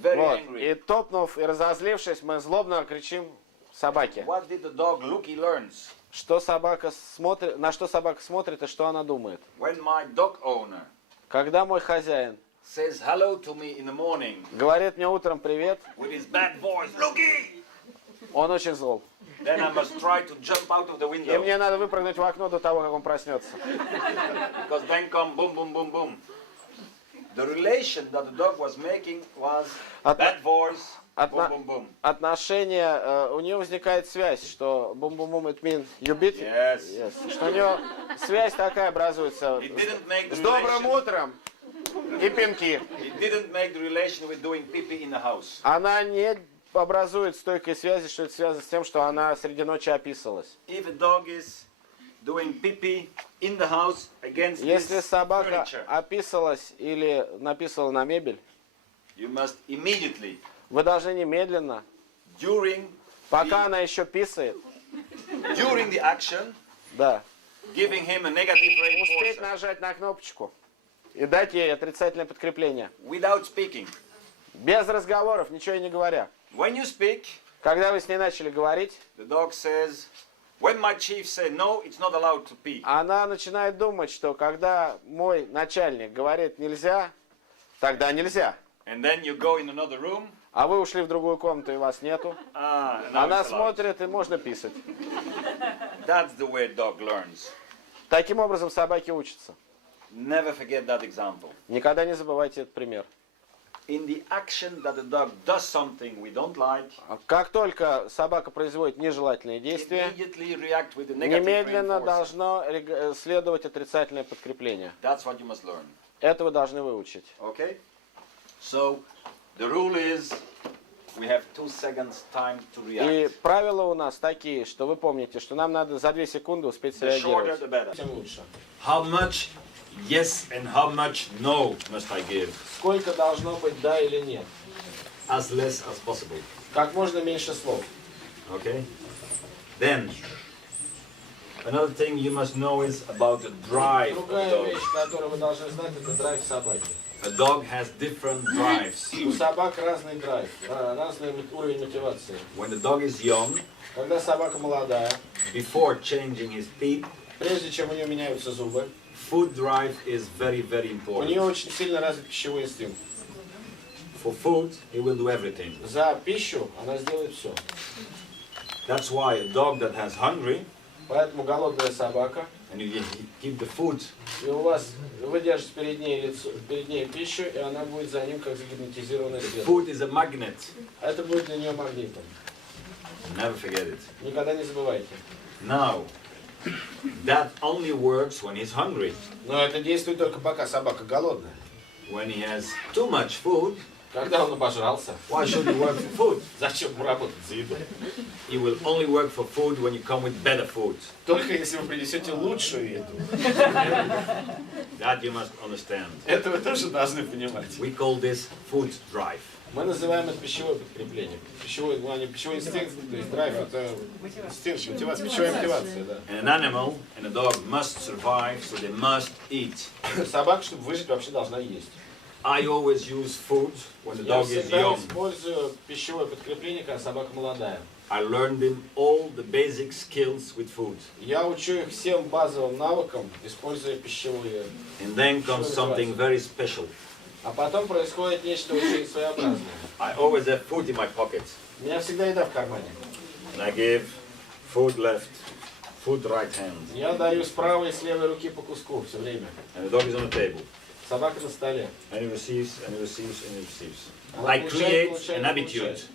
Very Вот. И angry. топнув и разозлившись, мы злобно кричим собаке. What did the dog Lucky learns? Что собака смотрит, на что собака смотрит и что она думает. When my dog owner Когда мой хозяин says hello to me in the morning говорит мне утром привет, with his bad voice, Lucky! он очень зол. Then I must try to jump out of the И window. мне надо выпрыгнуть в окно до того, как он проснется. Because then come boom, boom, boom, boom. The relation that the dog was making was bad voice, boom, boom, boom. Отношения, у нее возникает связь, что бум-бум-бум, it means you beat? Yes. Yes. Что у нее связь такая образуется. It didn't make the С добрым relation, утром и пинки. it didn't make the relation with doing pee-pee in the house. Она не образует стойкой связи, что это связано с тем, что она среди ночи описалась. If a dog is doing pee-pee in the house against Если this собака furniture, описалась или написала на мебель, you must immediately, вы должны немедленно, during пока она еще писает, the action, да, giving him a negative успеть reinforcer нажать на кнопочку и дать ей отрицательное подкрепление. without speaking. Без разговоров, ничего и не говоря. When you speak, Когда вы с ней начали говорить, the dog says, when my chief said no, it's not allowed to pee. она начинает думать, что когда мой начальник говорит нельзя, тогда нельзя. And then you go in another room. А вы ушли в другую комнату и вас нету. Now Она it's allowed. смотрит и можно писать. That's the way dog learns. Таким образом собаки учатся. Never forget that example. Никогда не забывайте этот пример. In the action that the dog does something we don't like, Как только собака производит нежелательные действия, immediately react with the negative немедленно reinforcer. должно следовать отрицательное подкрепление. That's what you must learn. Это вы должны выучить. Okay? So, the rule is we have 2 seconds time to И react. правила у нас такие, что вы помните, что нам надо за 2 секунды успеть The shorter среагировать. the better. Тем лучше. How much yes and how much no must I give? Сколько должно быть да или нет? As less as possible. Как можно меньше слов. Okay? Then, another thing you must know is about the drive of Другая dog. вещь, которую вы должны знать, это драйв собаки. A dog has different drives. У собак разный драйв, разный уровень мотивации. When the dog is young, Когда собака молодая, before changing his teeth, прежде чем у нее меняются зубы, food drive is very, very у нее important. очень сильно развит пищевой инстинкт. For food, he will do everything. За пищу она сделает все. That's why a dog that has hungry, Поэтому голодная собака, and you give the food, и у вас вы держите перед ней лицо, перед ней пищу, и она будет за ним как загипнотизированная следом. food is a magnet. Это будет для нее магнитом. Never forget it. Никогда не забывайте. Now, that only works when he's hungry. Но это действует только пока собака голодная. When he has too much food, Когда он обожрался, why should you work for food? зачем ему работать за еду? You will only work for food when you come with better food. Только если вы принесете лучшую еду. That you must understand. Это вы тоже должны понимать. We call this food drive. Мы называем это пищевое подкрепление. Пищевой инстинкт, то есть драйв, это инстинкт, мотивация, пищевая мотивация, да. And an animal and a dog must survive, so they must eat. Собака, чтобы выжить, вообще должна есть. I always use food when the Я dog is всегда young. использую пищевое подкрепление, когда собака молодая. I learned them all the basic skills with food. Я учу их всем базовым навыкам, используя пищевые. And then comes something very special. А потом происходит нечто очень своеобразное. I always have food in my pocket. У меня всегда еда в кармане. And I give food left, food right hand. Я даю с правой и с левой руки по куску все время. And the dog is on the table. Собака на столе. And he receives, and he receives, and he receives. Она I получает, create получает, an attitude. получает.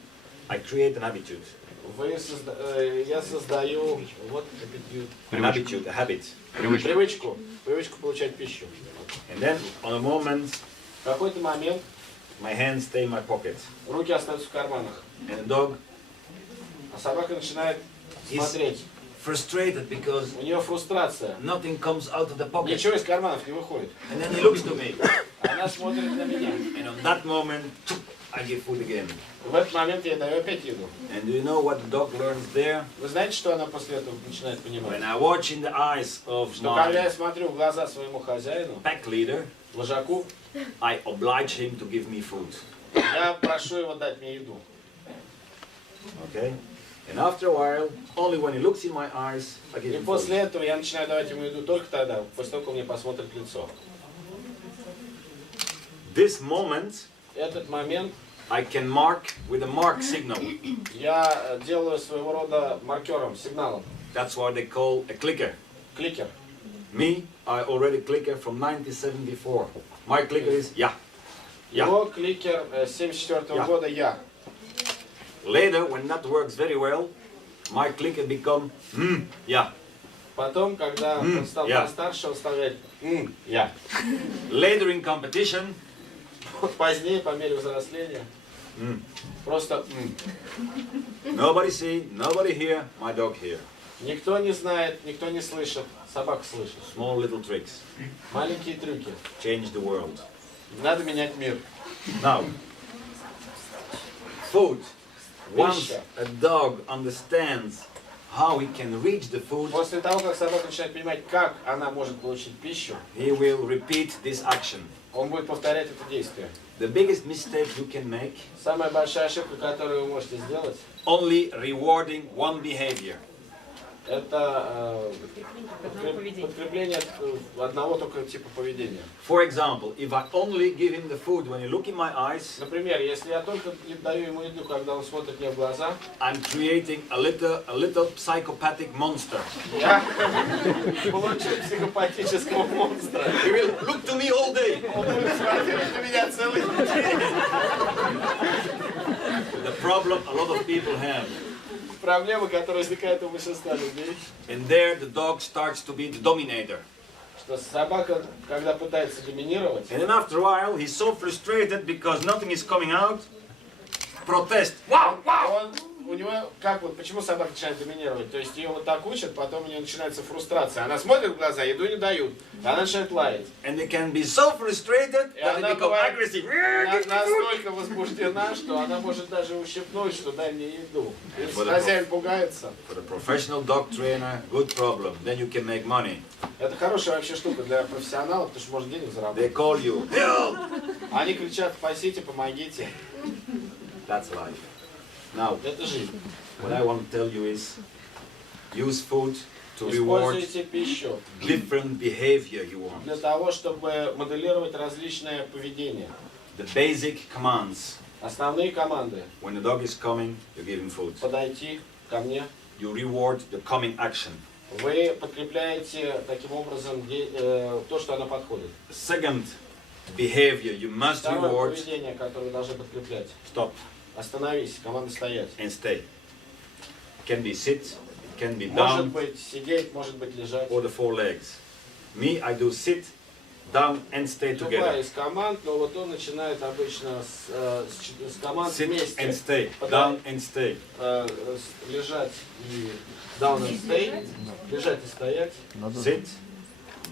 I create an attitude. Я создаю вот An attitude, a habit. привычку получать пищу. And then, on a moment, В какой-то момент my hands stay in my pocket. руки остаются в карманах, And the dog а собака начинает смотреть. frustrated because У нее фрустрация. nothing comes out of the pocket. Ничего из карманов не выходит. And then he looks to me. Она смотрит на меня. And on that moment, I give food again. В этот момент я даю опять еду. And do you know what the dog learns there? Вы знаете, что она после этого начинает понимать? When I watch in the eyes of Что когда я my смотрю в глаза своему хозяину, pack leader, вожаку, I oblige him to give me food. я прошу его дать мне еду. Okay? And after a while, only when he looks in my eyes, I give И him после food. этого я начинаю давать ему еду только тогда, после того, как он мне посмотрит в лицо. This moment, Этот момент I can mark with a mark signal. я делаю своего рода маркером, сигналом. That's what they call a clicker. Кликер. Me, I already clicker from 1974. My clicker is yeah. Yeah. Его кликер 74 Я. года я. Later, when that works very well, my clicker become yeah. Потом, когда он стал я. постарше, он стал говорить я. Later in competition, Позднее, по мере взросления, просто nobody see, nobody hear, my dog hear. Никто не знает, никто не слышит, собака слышит. Small little tricks. Маленькие трюки. Change the world. Надо менять мир. Now, food. Once Пища. a dog understands how he can reach the food, После того, как собака начинает понимать, как она может получить пищу, he will repeat this action. он будет повторять это действие. The biggest mistake you can make, Самая большая ошибка, которую вы можете сделать, only rewarding one behavior. это подкрепление одного только типа поведения. For example, if I only give him the food when you look in my eyes, Например, если я только даю ему еду, когда он смотрит мне в глаза, I'm creating a little psychopathic monster. я получу психопатического монстра. He will look to me all day. Он будет смотреть на меня целый день. The problem a lot of people have. Проблема, которая возникает у большинства людей, And there the dog starts to be the dominator. что собака, когда пытается доминировать, And then after a while, he's so frustrated because nothing is coming out. Protest. Wow, wow. у него, как вот, почему собака начинает доминировать? То есть ее вот так учат, потом у нее начинается фрустрация. Она смотрит в глаза, еду не дают. Она начинает лаять. And they can be so frustrated И that она they become бывает aggressive. настолько возбуждена, что она может даже ущипнуть, что дай мне еду. Если Вот это хозяин пугается. For the professional dog trainer, good problem. Then you can make money. Это хорошая вообще штука для профессионалов, потому что можно денег They заработать. call you. Help! Они кричат, спасите, помогите. That's life. Now, Это жизнь. what I want to tell you is, use food to reward Используйте пищу different behavior you want. для того, чтобы моделировать различное поведение. The basic commands. Основные команды. When the dog is coming, you give him food. Подойти ко мне. You reward the coming action. Вы подкрепляете таким образом то, что она подходит. Second behavior you must Второе reward. поведение, которое вы должны подкреплять. Stop Остановись, команда стоять. and stay. It can be sit, it can be Может down, быть сидеть, может быть лежать. or the four legs. Me, I do sit down and stay Любая together. из команд, но вот он начинает обычно с команд Sit вместе. and stay, down and stay. Лежать и down and stay. Лежать и стоять. Sit,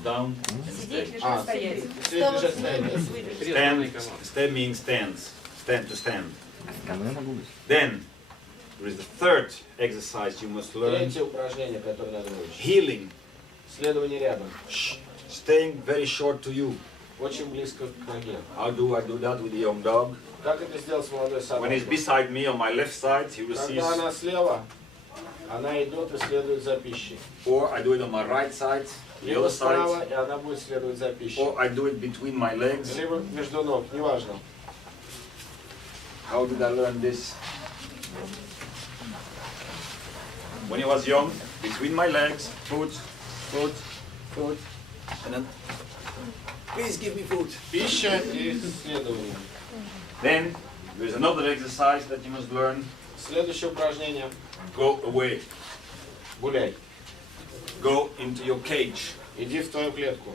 down, and stay. Сидеть, лежать, стоять. Stand, stay means stands. Stand to stand. Then, there is the third exercise you must learn. Третье упражнение, которое надо выучить. Healing. Следование рядом. Staying very short to you. Очень близко к ноге. How do I do that with the young dog? Как это сделать с молодой When he's собакой? beside me on my left side, he Когда receives, она слева, она идет и следует за пищей. or I do it on my right side, the Либо other справа, side, и она будет следовать за пищей. or I do it between my legs. Либо между ног, неважно. How did I learn this? When he was young, between my legs, food, food, food, and then, please give me food. Пища и следование. Then, there's another exercise that you must learn. Следующее упражнение. Go away. Гуляй. Go into your cage. Иди в твою клетку.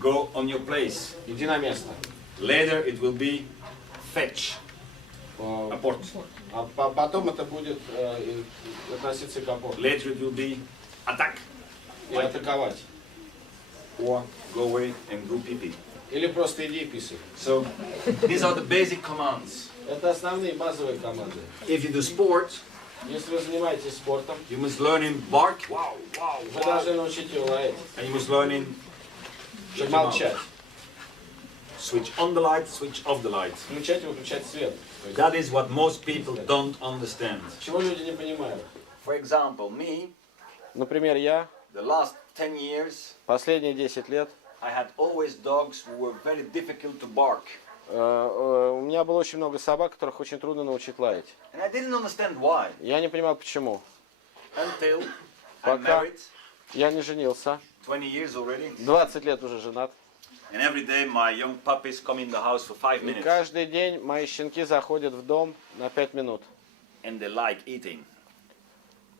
Go on your place. Иди на место. Later it will be fetch. Apport. А потом это будет относиться к апорту. Later it will be attack. И атаковать. Or go away and do pee-pee. Или просто иди и писай. So, these are the basic commands. Это основные базовые команды. If you do sport, Если вы занимаетесь спортом, you must learn in bark, wow, wow, вы wow. должны научить его лаять, And you must learn in shut your mouth. молчать, Switch on the light, switch off the light. включать и выключать свет. То есть, That is what most people don't understand. чего люди не понимают. For example, me, Например, я the last 10 years, последние 10 лет, I had always dogs who were very difficult to bark. у меня было очень много собак, которых очень трудно научить лаять. And I didn't understand why. Я не понимал, почему. Until I'm Пока married, я не женился, 20 years already. 20 лет уже женат. And every day my young puppies come in the house for 5 И minutes. каждый день мои щенки заходят в дом на 5 минут. And they like eating.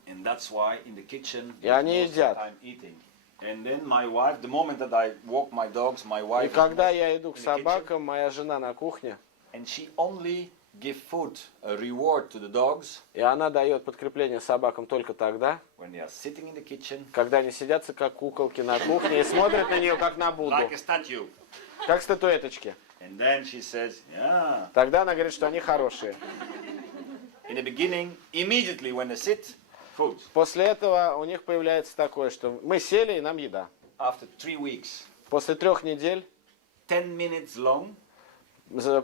And that's why in the kitchen, И они most of the едят. time eating. And then my wife, the moment that I walk my dogs, my И wife, когда я иду к in the kitchen, собакам, моя жена на кухне, and she only give food, a reward to the dogs, и она дает подкрепление собакам только тогда, when they are sitting in the kitchen, когда они сидятся как куколки на кухне и смотрят на нее как на Будду, like a statue. как статуэточки. And then she says, yeah. Тогда она говорит, что они хорошие. In the beginning, immediately when they sit, food. После этого у них появляется такое, что мы сели и нам еда. After 3 weeks, После 3 недель, 10 minutes long,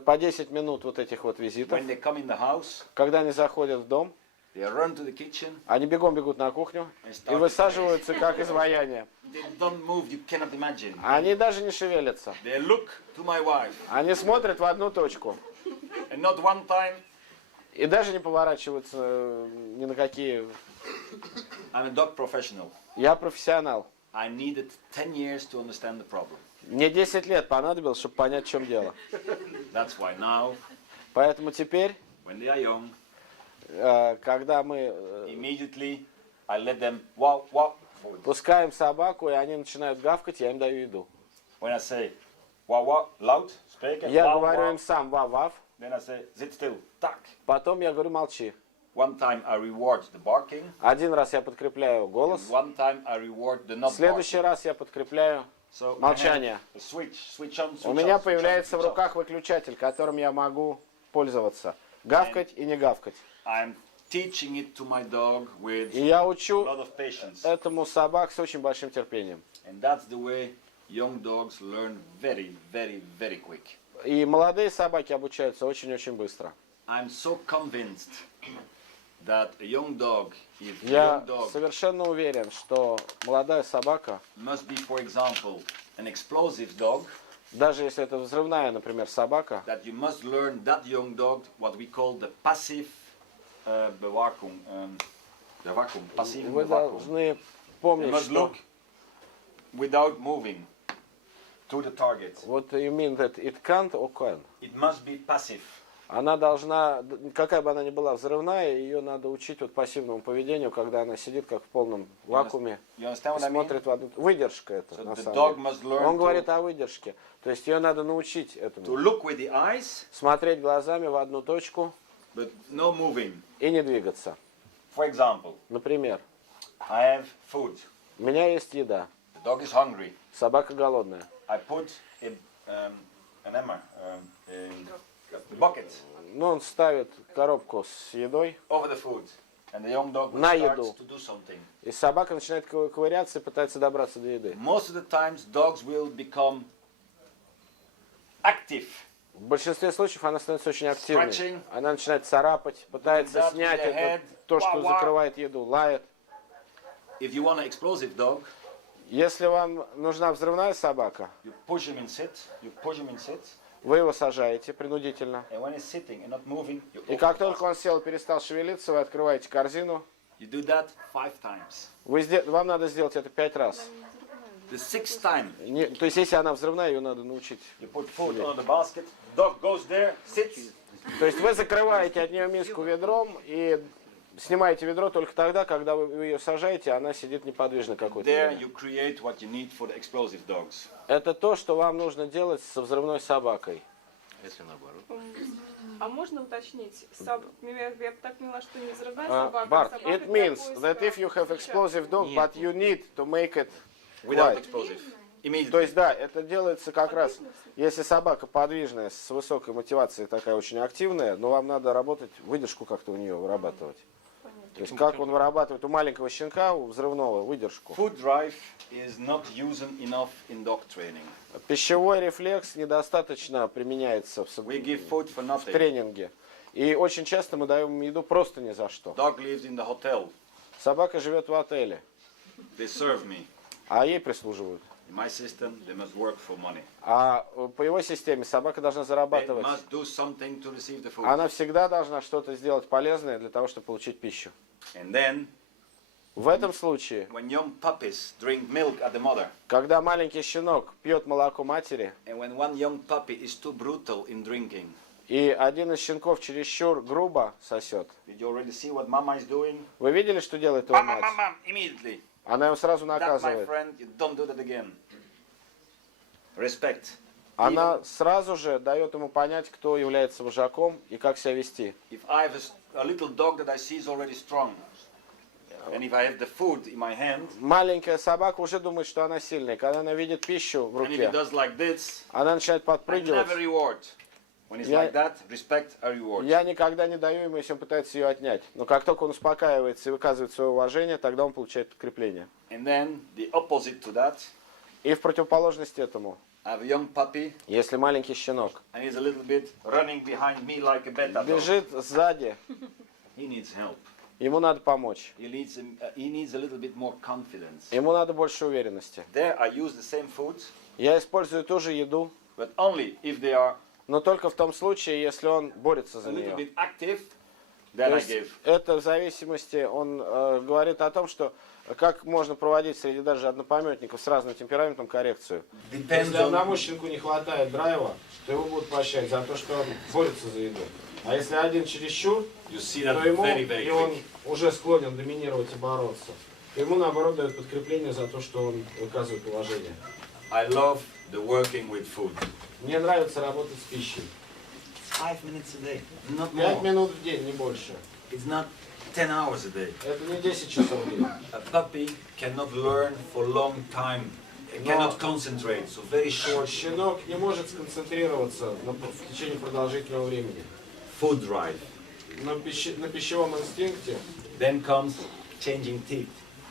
по 10 минут вот этих вот визитов, when they come in the house, когда они заходят в дом, they run to the kitchen. они бегом бегут на кухню и высаживаются как изваяние. They don't move, you cannot imagine. Они даже не шевелятся. They look to my wife. Они смотрят в одну точку. And not one time, И даже не поворачиваются ни на какие. I'm a dog professional. Я профессионал. I needed 10 years to understand the problem. Мне 10 лет понадобилось, чтобы понять, в чем дело. That's why now, Поэтому теперь, when they are young, когда мы immediately I let them wow, wow, food. пускаем собаку, и они начинают гавкать, я им даю еду. When I say wow, wow, loud, speak, Я wow, говорю wow, им сам вав-вав, then I say sit still, так. потом я говорю молчи. One time I reward the barking, Один раз я подкрепляю голос, one time I reward the not в следующий barking. раз я подкрепляю So I молчание. have a switch on, switch У меня off, switch появляется on, в switch off. руках выключатель, которым я могу пользоваться. Гавкать и не гавкать. I'm teaching it to my dog with И я a учу lot of patience. этому собак с очень большим терпением. And that's the way young dogs learn very, very, very quick. И молодые собаки обучаются очень-очень быстро. I'm so convinced that a young dog, if a Я young dog совершенно уверен, что молодая собака, must be, for example, an explosive dog, даже если это взрывная, например, собака, that you must learn that young dog what we call the passive Bewahrung, passive вы Bewahrung. должны You помнить, must что look without moving to the target. вот you mean that it can't or can. It must be passive. Она должна, какая бы она ни была взрывная, ее надо учить вот пассивному поведению, когда она сидит как в полном вакууме You understand и what I mean? смотрит в одну... Выдержка это, So на the самом dog деле. must learn Он говорит to о выдержке. То есть ее надо научить to этому. look with the eyes, Смотреть глазами в одну точку but no moving. и не двигаться. For example, Например, I have food. у меня есть еда. The dog is hungry. Собака голодная. I put an emmer, a bucket Ну, он ставит коробку с едой, over the food, and the young dog На starts еду. to do something. и собака начинает ковыряться и пытается добраться до еды. Most of the times, dogs will become active. В большинстве случаев она становится очень активной. Scratching. Она начинает царапать, пытается that with снять their это, head. то, что Wah-wah. закрывает еду, лает. If you want an explosive dog, Если вам нужна взрывная собака, you push him in sit. You push him in sit, вы его сажаете принудительно. and when he's sitting and not moving, you И open как the только basket. он сел и перестал шевелиться, вы открываете корзину. You do that 5 times. Вам надо сделать это 5 раз. The 6th time, То есть, если она взрывная, ее надо научить. you put food on the basket. Dog goes there, sits. То есть вы закрываете от нее миску ведром и снимаете ведро только тогда, когда вы ее сажаете, она сидит неподвижно какое-то There время. you create what you need for the explosive dogs. Это то, что вам нужно делать со взрывной собакой. А можно уточнить? Я так поняла, что не взрывная Uh, собака, Bart, собака it для means поиска that if you have пищи. explosive dog, but you need to make it Without quiet. explosive. То Immediately. есть, да, это делается как раз, если собака подвижная, с высокой мотивацией, такая очень активная, но вам надо работать, выдержку как-то у нее вырабатывать. То есть, как он вырабатывает у маленького щенка, у взрывного, выдержку. Food drive is not used enough in dog training. Пищевой рефлекс недостаточно применяется We give food for в nothing. тренинге. И очень часто мы даем еду просто ни за что. Dog lives in the hotel. Собака живет в отеле, They serve me. а ей прислуживают. In my system, they must work for money. А по его системе собака должна They зарабатывать. must do something to receive the food. Она всегда должна что-то сделать полезное для того, чтобы получить пищу. And then, В этом случае, when young puppies drink milk at the mother, когда маленький щенок пьет молоко матери, and when one young puppy is too brutal in drinking, и один из щенков чересчур грубо сосет, did you already see what mama is doing? вы видели, что делает его Mama, мать? mama, immediately. Она его сразу That, my наказывает. friend, you don't do that again. Respect. Она сразу же дает ему понять, кто является вожаком и как себя вести. If I have a little dog that I see is already strong, and if I have the food in my hand, Маленькая собака уже думает, что она сильная. Когда она видит пищу в and if he руке, does like this, она начинает I подпрыгивать. never reward. When he's Я- like that, respect a reward. Я никогда не даю ему, если он пытается ее отнять. Но как только он успокаивается и выказывает свое уважение, тогда он получает подкрепление. And then the opposite to that, И в противоположность этому, I have a young puppy, если маленький щенок and he's a little bit running behind me like a beta dog. бежит сзади, He needs help. ему надо помочь. He needs a little bit more confidence. Ему надо больше уверенности. There I use the same food, Я использую ту же еду, but only if they are но только в том случае, если он борется a за little нее. bit active, То then I есть give. это в зависимости, он говорит о том, что как можно проводить среди даже однопометников с разным темпераментом коррекцию. Depends Если on одному щенку не хватает драйва, то его будут поощрять за то, что он борется за еду. А если один чересчур, you see то that ему, very, very и он quick. уже склонен доминировать и бороться, то ему наоборот дают подкрепление за то, что он выказывает уважение. I love the working with food. Мне нравится работать с пищей. 5 minutes a day, not 5 more. минут в день, не больше. It's not 10 hours a day. Это не 10 часов в день. A puppy cannot learn for a long time, cannot concentrate, so very short Щенок не может сконцентрироваться в течение продолжительного времени. food drive. На пищевом инстинкте Then comes changing teeth.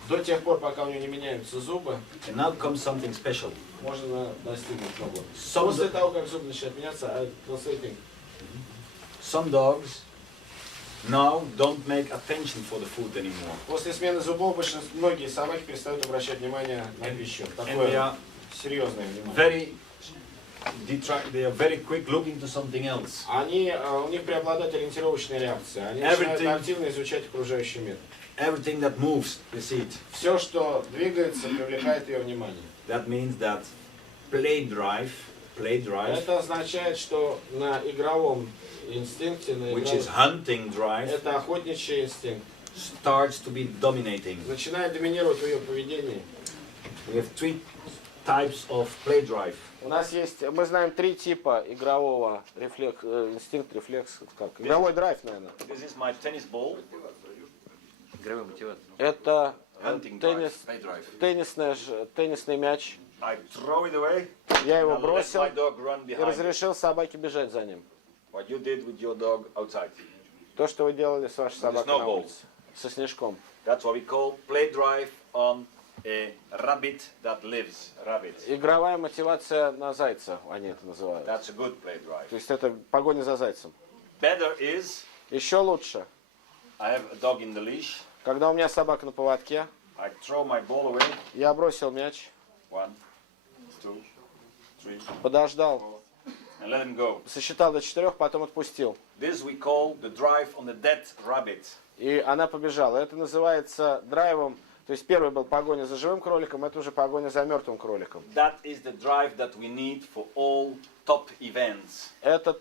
до тех пор, пока у него не меняются зубы, And now comes something special. можно достигнуть много. Some, После того, как зубы начинают меняться, some dogs now don't make attention for the food anymore. после смены зубов многие собаки перестают обращать внимание на пищу. And they Такое are серьезное внимание. they are very quick looking to something else. У них преобладает ориентировочная реакция. Они начинают Everything- активно изучать окружающий мир. Everything that moves, they see it. Все, что двигается, привлекает ее внимание. That means that play drive play drive, Это означает, что на игровом инстинкте, which is hunting drive, это охотничий инстинкт, starts to be dominating. начинает доминировать в ее поведении. We have three types of play drive. У нас есть, мы знаем 3 типа игрового инстинкт, рефлекс, как игровой драйв, наверное. This is my tennis ball. Игровой мотиватор. Это Hunting теннис, drive, play drive. теннисный мяч. I throw it away. Я его and let бросил my dog run и behind. разрешил собаке бежать за ним. What you did with your dog outside. То, что вы делали с вашей собакой на snowball. улице. Со снежком. That's what we call play drive on a rabbit that lives. Rabbit. Игровая мотивация на зайца, они это называют. That's a good play drive. То есть это погоня за зайцем. Better is Еще лучше, I have a dog in the leash. когда у меня собака на поводке, I throw my ball away. я бросил мяч, 1, 2, 3, подождал, 4, and let him go. сосчитал до 4, потом отпустил. This we call the drive on the dead rabbit. И она побежала. Это называется драйвом. То есть первый был погоня за живым кроликом, это уже погоня за мертвым кроликом. That is the drive that we need for all top events. Это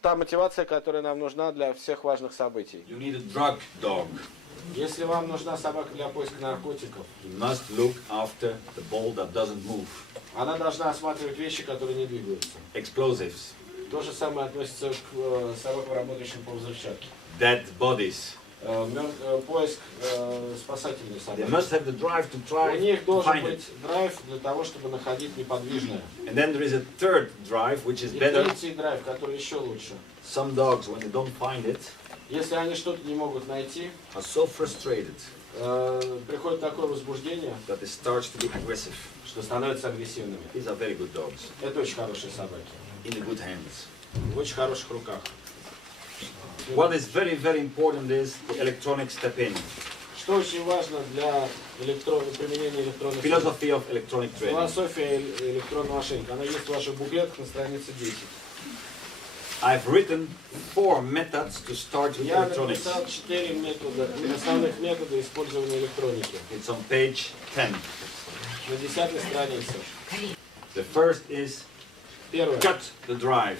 та мотивация, которая нам нужна для всех важных событий. You need a drug dog. Если вам нужна собака для поиска наркотиков, He must look after the ball that doesn't move. она должна осматривать вещи, которые не двигаются. Explosives, То же самое относится к собакам, работающим по взрывчатке. dead bodies. Поиск спасательной They собаки. must have the drive to У try них to должен find быть it. драйв для того, чтобы находить неподвижное. And then there is a third drive, which is И better. третий драйв, который еще лучше. Some dogs, when they don't find it, Если они что-то не могут найти, are so frustrated приходит такое возбуждение, that it starts to be aggressive. что становятся агрессивными. These are very good dogs, Это очень хорошие собаки. in the good hands. В очень хороших руках. What is very, very important is the electronic step-in. Что очень важно для применения электронных Philosophy of electronic training. Философия электронного мошенника. Она есть в ваших буклетах на странице 10. I've written 4 methods to start with Я electronics. написал 4 основных метода использования электроники. It's on page 10. На 10 странице. The first is Первое. cut the drive,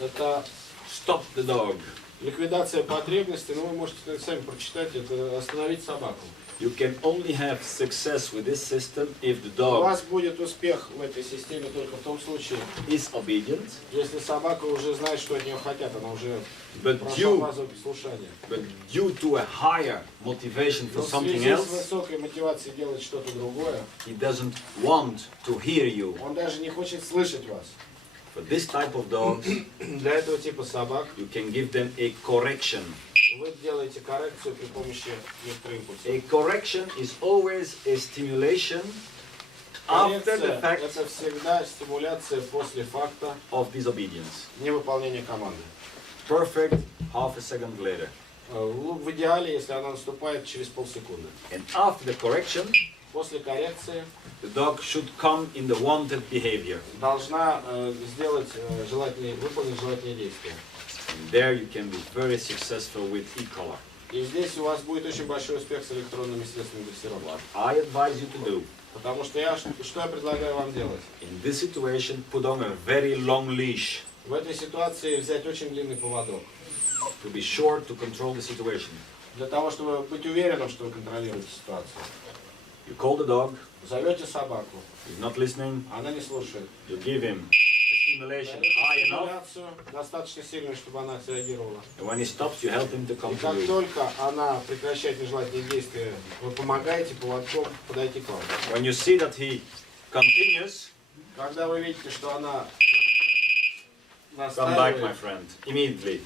Это stop the dog. ликвидация потребностей. Но вы можете сами прочитать. Это остановить собаку. You can only have success with this system if the У dog вас будет успех в этой системе только в том случае, is obedient, если собака уже знает, что от нее хотят. Она уже but прошла фазу послушания. due to a higher motivation for Но в something связи с else, высокой мотивацией делать что-то другое, he doesn't want to hear you. он даже не хочет слышать вас. For this type of dogs, Для этого типа собак you can give them a correction. вы делаете коррекцию при помощи некоторых импульсов. A correction is always a stimulation after the Коррекция – fact это всегда стимуляция после факта of disobedience. невыполнения команды. Perfect half a second later. В идеале, если она наступает через полсекунды. And after the correction, После коррекции the dog should come in the wanted behavior. должна выполнить желательные действия. And there you can be very successful with e-collar. И здесь у вас будет очень большой успех с электронными средствами дрессировки. I advise you to do, Потому что что я предлагаю вам делать? in this situation, put on a very long leash В этой ситуации взять очень длинный поводок. to be sure to control the situation. Для того, чтобы быть уверенным, что вы контролируете ситуацию. You call the dog, Зовете собаку, he's not listening, она не слушает. you give him a stimulation high enough, Стимуляцию достаточно сильную, чтобы она отреагировала. and when he stops, you help him to И come to как you. только она прекращает нежелательные действия, вы помогаете поводком подойти к вам. When you see that he continues, Когда вы видите, что она come back, my настаивает, friend, immediately.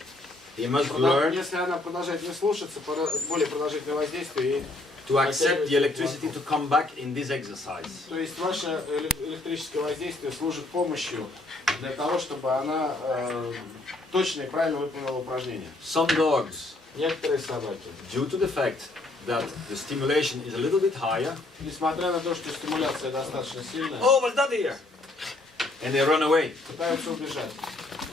He must learn если она продолжает не слушаться, более продолжительное воздействие, to accept the electricity to come back in this exercise. то есть ваше электрическое воздействие служит помощью для того, чтобы она точно и правильно выполнила упражнение. Some dogs, Некоторые собаки, due to the fact that the stimulation is a little bit higher, несмотря на то, что стимуляция достаточно сильная, oh, what's that here? And they run away. пытаются убежать.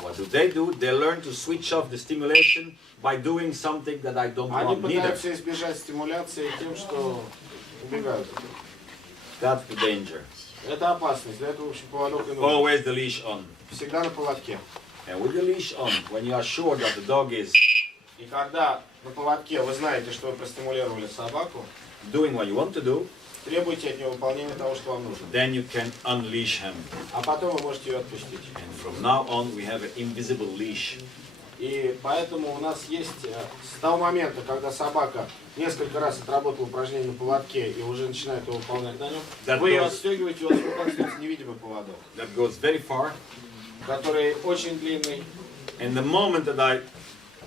What do? They learn to switch off the stimulation by doing something that I don't Они want neither. пытаются избежать стимуляции тем, что убегают. That's the danger. Это опасность. Для этого, в общем, поводок и нужен. Always the leash on. Всегда на поводке. And with the leash on, when you are sure that the dog is И когда на поводке вы знаете, что вы простимулировали собаку, doing what you want to do, требуйте от него выполнения того, что вам нужно. then you can unleash him. А потом вы можете ее отпустить. And from now on, we have an invisible leash. И поэтому у нас есть с того момента, когда собака несколько раз отработала упражнение на поводке и уже начинает его выполнять на нем, That вы ее goes- отстегиваете, у вас в руках остается невидимый поводок, That goes very far. который очень длинный. And the moment that I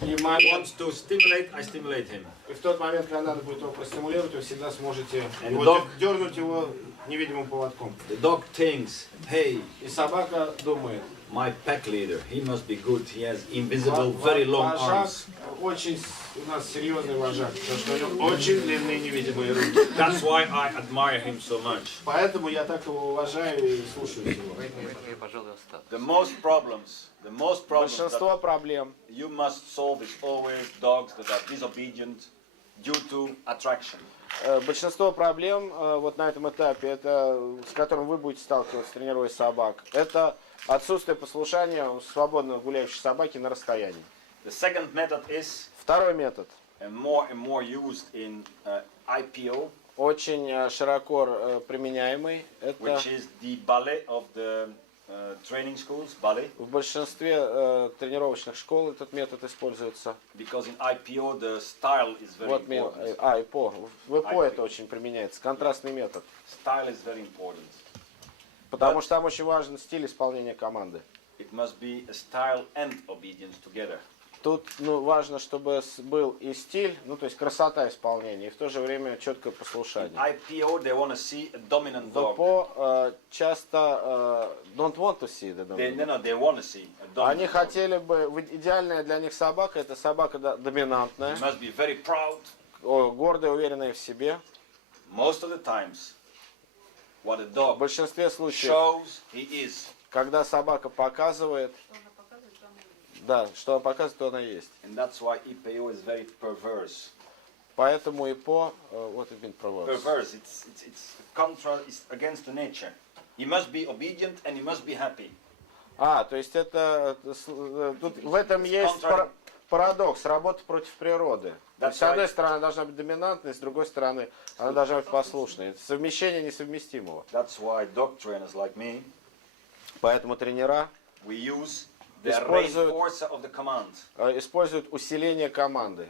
И момент, want to stimulate, I stimulate him. и в тот момент, когда надо будет его простимулировать, вы всегда сможете And его dog- дернуть его невидимым поводком. The dog thinks, hey, И собака думает, my pack leader, he must be good. He has invisible, very long вожак arms. очень у нас серьезный вожак, потому что у него очень длинные невидимые руки. That's why I admire him so much. Поэтому я так его уважаю и слушаюсь его. Поэтому я, пожалуй, останусь. The most problems that Большинство проблем you must solve is always dogs that are disobedient due to attraction. Большинство проблем вот на этом этапе, это, с которым вы будете сталкиваться, тренируя собак, это отсутствие послушания у свободно гуляющей собаки на расстоянии. The second method is Второй метод, and more used in IPO, очень широко применяемый, это which is the ballet of the training schools, ballet, в большинстве тренировочных школ этот метод используется. because in IPO the style is very Вот, important. ИПО. В ИПО IPO. это очень применяется, контрастный метод. Style is very important. Потому что там очень важен стиль исполнения команды. It must be a style and obedience together. Тут важно, чтобы был и стиль, то есть красота исполнения, и в то же время четкое In послушание. IPO they want to see a dominant В dog. ИПО часто don't want to see the dominant. They want to see a Они dominant dog. хотели бы, идеальная для них собака, это собака доминантная, He must be very proud. гордая, уверенная в себе. Most of the times, what a В dog большинстве случаев, shows he is. когда собака показывает, да, что она показывает, то она есть. And that's why IPO is very perverse. Поэтому ИПО, what it mean perverse? Perverse, it's against the nature. He must be obedient and he must be happy. То есть это, тут в этом есть парадокс, работа против природы. То есть, с одной стороны, она должна быть доминантной, с другой стороны, она должна быть послушной. Это совмещение несовместимого. That's why dog trainers like me, Поэтому тренера we use the Используют- reinforcer of the command. используют усиление команды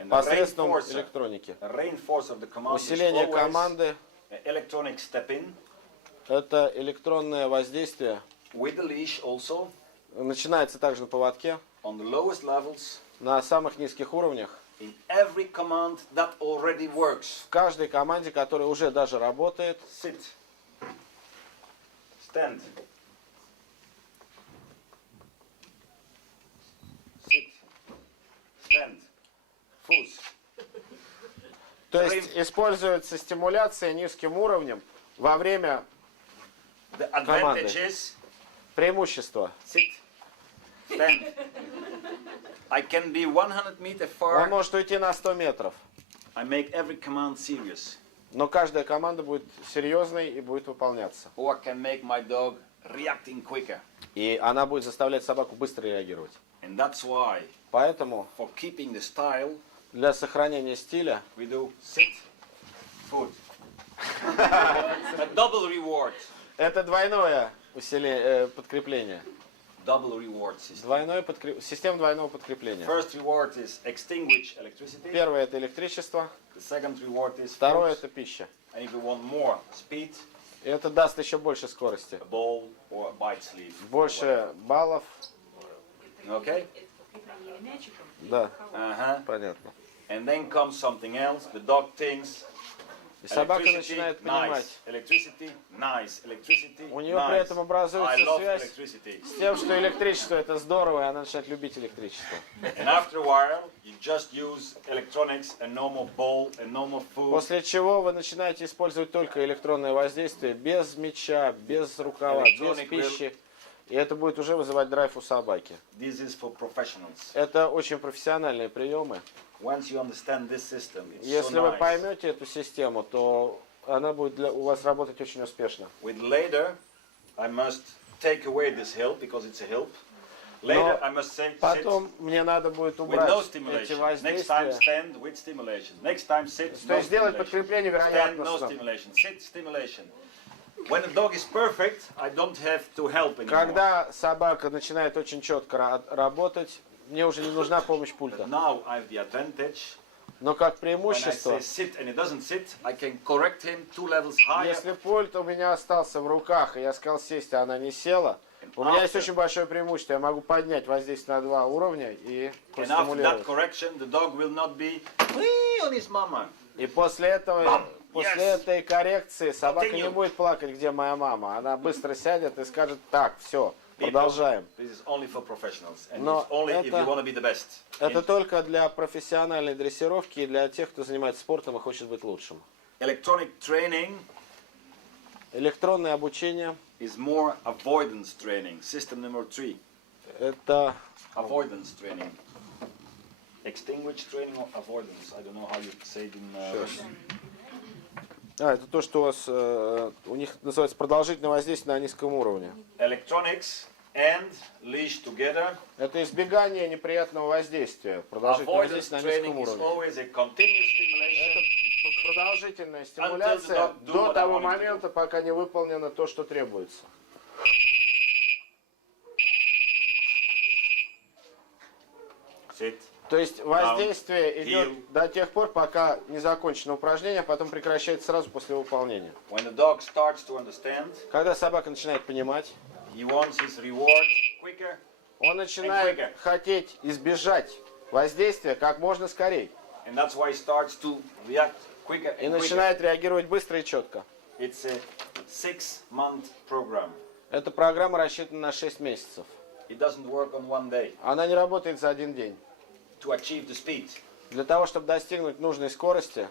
And the посредством reinforcer, электроники. of the command is Усиление always команды electronic step-in – это электронное воздействие. with the leash also Начинается также на поводке, on the lowest levels на самых низких уровнях. in every command that already works. В каждой команде, которая уже даже работает, Sit. Stand. Sit. Stand. Фуз. то есть используется стимуляция низким уровнем во время The advantage is преимущества. sit. Stand. I can be 100 meters Он far. может уйти на 100 метров, I make every command serious. но каждая команда будет серьезной и будет выполняться. Or I can make my dog reacting quicker. И она будет заставлять собаку быстро реагировать. And that's why, Поэтому for keeping the style, для сохранения стиля we do sit, foot. A double reward. это двойное подкрепление. Double reward system. Система двойного подкрепления. First reward is extinguish electricity. Первое это электричество, The second reward is второе food. это пища. And if you want more speed, И это даст еще больше скорости. a ball or a bite sleeve. Больше баллов. Okay? Да, Uh-huh. понятно. And then comes something else. The dog thinks И собака electricity, начинает понимать, nice. Electricity, nice. Electricity, у нее при этом nice. I образуется love связь electricity. с тем, что электричество это здорово, и она начинает любить электричество. And after a while, you just use electronics, a normal ball, a normal food. После чего вы начинаете использовать только электронное воздействие, без мяча, без рукава, без Electronic пищи. И это будет уже вызывать драйв у собаки. This is for professionals. Это очень профессиональные приемы. Once you understand this system, it's Если so вы nice. поймете эту систему, то она будет у вас работать очень успешно. With later, I must take away this help because it's a help. Later, I must say, sit Потом мне надо будет with убрать no эти stimulation. Next time, воздействия. stand with stimulation. Next time, sit, То no есть сделать stimulation. подкрепление Stand, no вероятностно. stimulation. Sit, stimulation. When the dog is perfect, I don't have to help anymore. Когда собака начинает очень четко работать, мне уже не нужна помощь пульта. But now I have the advantage. Но как When I преимущество, say sit and he doesn't sit, I can correct him 2 levels higher. если пульт у меня остался в руках, и я сказал сесть, а она не села, у меня есть очень большое преимущество. Я могу поднять воздействие на 2 уровня и And after that простимулировать. correction, the dog will not be on his mama. И после этого, после Yes. этой коррекции собака не Continue. будет плакать, где моя мама. Она быстро сядет и скажет, так, все, продолжаем. This is only for professionals, and Но it's only if это- you want to be the best. Это In только для профессиональной дрессировки и для тех, кто занимается спортом и хочет быть лучшим. electronic training Электронное обучение is more avoidance training. System number 3, – это avoidance training. Extinguish training or avoidance. I don't know how you say it in Russian. это то, что у них называется продолжительное воздействие на низком уровне. Electronics and leash together. Это избегание неприятного воздействия, продолжительное Avoidance воздействие на низком training is уровне. always a continuous stimulation. Это продолжительная стимуляция dog do до what I того want him to момента, пока не выполнено то, что требуется. Sit. То есть воздействие идет heel. до тех пор, пока не закончено упражнение, а потом прекращается сразу после выполнения. When the dog starts to understand, Когда собака начинает понимать, he wants his reward quicker. он начинает хотеть избежать воздействия как можно скорее. And that's why he starts to react quicker И and quicker. начинает реагировать быстро и четко. It's a 6-month program. Эта программа рассчитана на 6 месяцев. It doesn't work on one day. Она не работает за один день. To achieve the speed. Для того, чтобы достигнуть нужной скорости,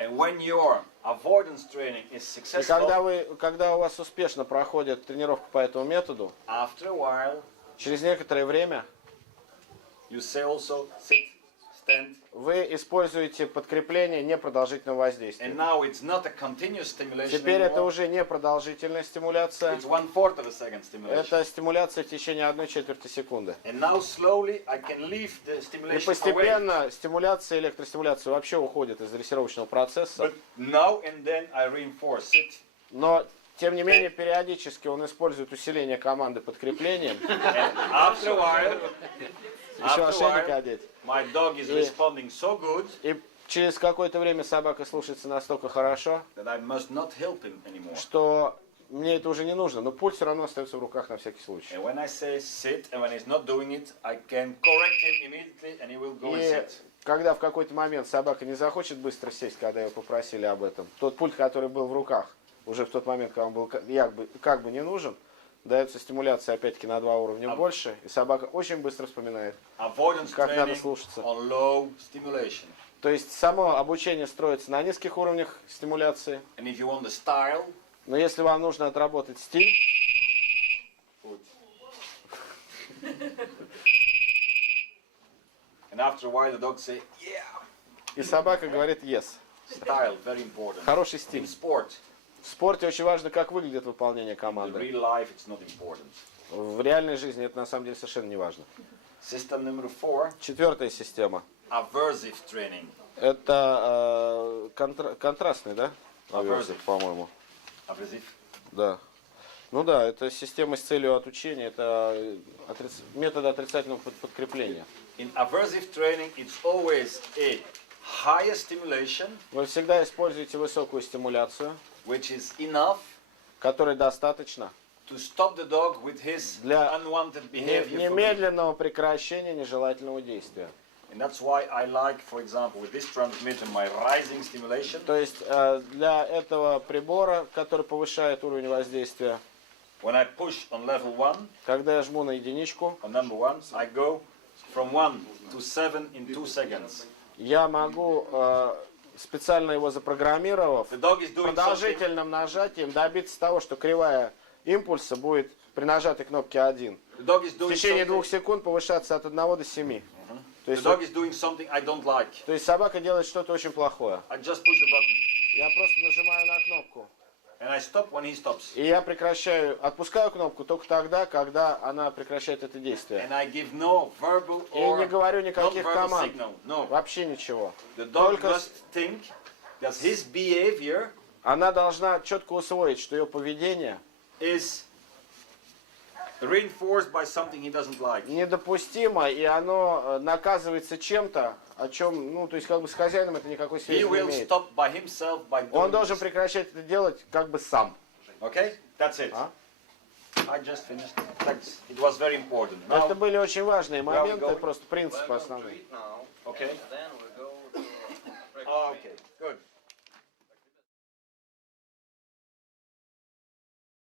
And when your avoidance training is и successful, когда у вас успешно проходит тренировка по этому методу, after a while, через некоторое время you say also sit, stand. вы используете подкрепление непродолжительного воздействия. And now it's not a continuous stimulation Теперь это anymore. уже не продолжительная стимуляция, It's 1/4 of a second stimulation. это стимуляция в течение 1/4 секунды. And now slowly I can leave the И stimulation away. постепенно стимуляция, электростимуляция вообще уходит из дрессировочного процесса. But now and then I reinforce it. Но, тем не менее, периодически он использует усиление команды подкреплением. And after a while, Еще ошейник одеть. my dog is responding so good И через какое-то время собака слушается настолько хорошо, that I must not help him anymore. что мне это уже не нужно. Но пульт все равно остается в руках на всякий случай. And when I say sit, and when he's not doing it, I can correct him immediately, and he will go and И sit. когда в какой-то момент собака не захочет быстро сесть, когда ее попросили об этом, тот пульт, который был в руках, уже в тот момент, когда он был как бы не нужен, дается стимуляция опять-таки на 2 уровня больше, и собака очень быстро вспоминает, Avoidance как надо training слушаться. on low stimulation. То есть само обучение строится на низких уровнях стимуляции, And if you want the style, но если вам нужно отработать стиль, good. And after a while, the dog say, "Yeah." и собака говорит «yes». Style very important. Хороший In стиль. sport, В спорте очень важно, как выглядит выполнение in команды. real life, it's not important. В реальной жизни это на самом деле совершенно не важно. System number 4, 4-я система. aversive training. Это контрастный, да? Aversive. По-моему. Aversive. Да. Ну да, это система с целью отучения, это метод отрицательного подкрепления. In aversive training, it's always a higher stimulation, Вы всегда используете высокую стимуляцию, which is enough которой достаточно to stop the dog with his для unwanted behavior. for me. немедленного прекращения нежелательного действия. And that's why I like, for example, with this transmitter, my rising stimulation. То есть для этого прибора, который повышает уровень воздействия, When I push on level 1, когда я жму на единичку, on number 1, I go from 1 to 7 in 2 seconds. я могу, специально его запрограммировав, The dog is doing something. продолжительным нажатием добиться того, что кривая импульса будет при нажатой кнопке 1 The dog is в doing течение 2 something. секунд повышаться от 1 до 7. То The есть, dog is doing something I don't like. собака делает что-то очень плохое. I just push the button. Я просто нажимаю на кнопку. And I stop when he stops. И я отпускаю кнопку только тогда, когда она прекращает это действие. And I give no verbal И не or говорю никаких non-verbal команд. signal. No. Вообще ничего. The dog Только must think that his behavior она должна четко усвоить, что ее поведение is reinforced by something he doesn't like. недопустимо, и оно наказывается чем-то, о чем, ну, то есть как бы с хозяином это никакой He связи не will имеет. stop by himself by Он doing должен this. прекращать это делать как бы сам. Okay? That's it. А? I just finished. Thanks. It was very important. Now, Это были очень важные where are we моменты, going? просто принципы основные. okay. Then we go to Okay.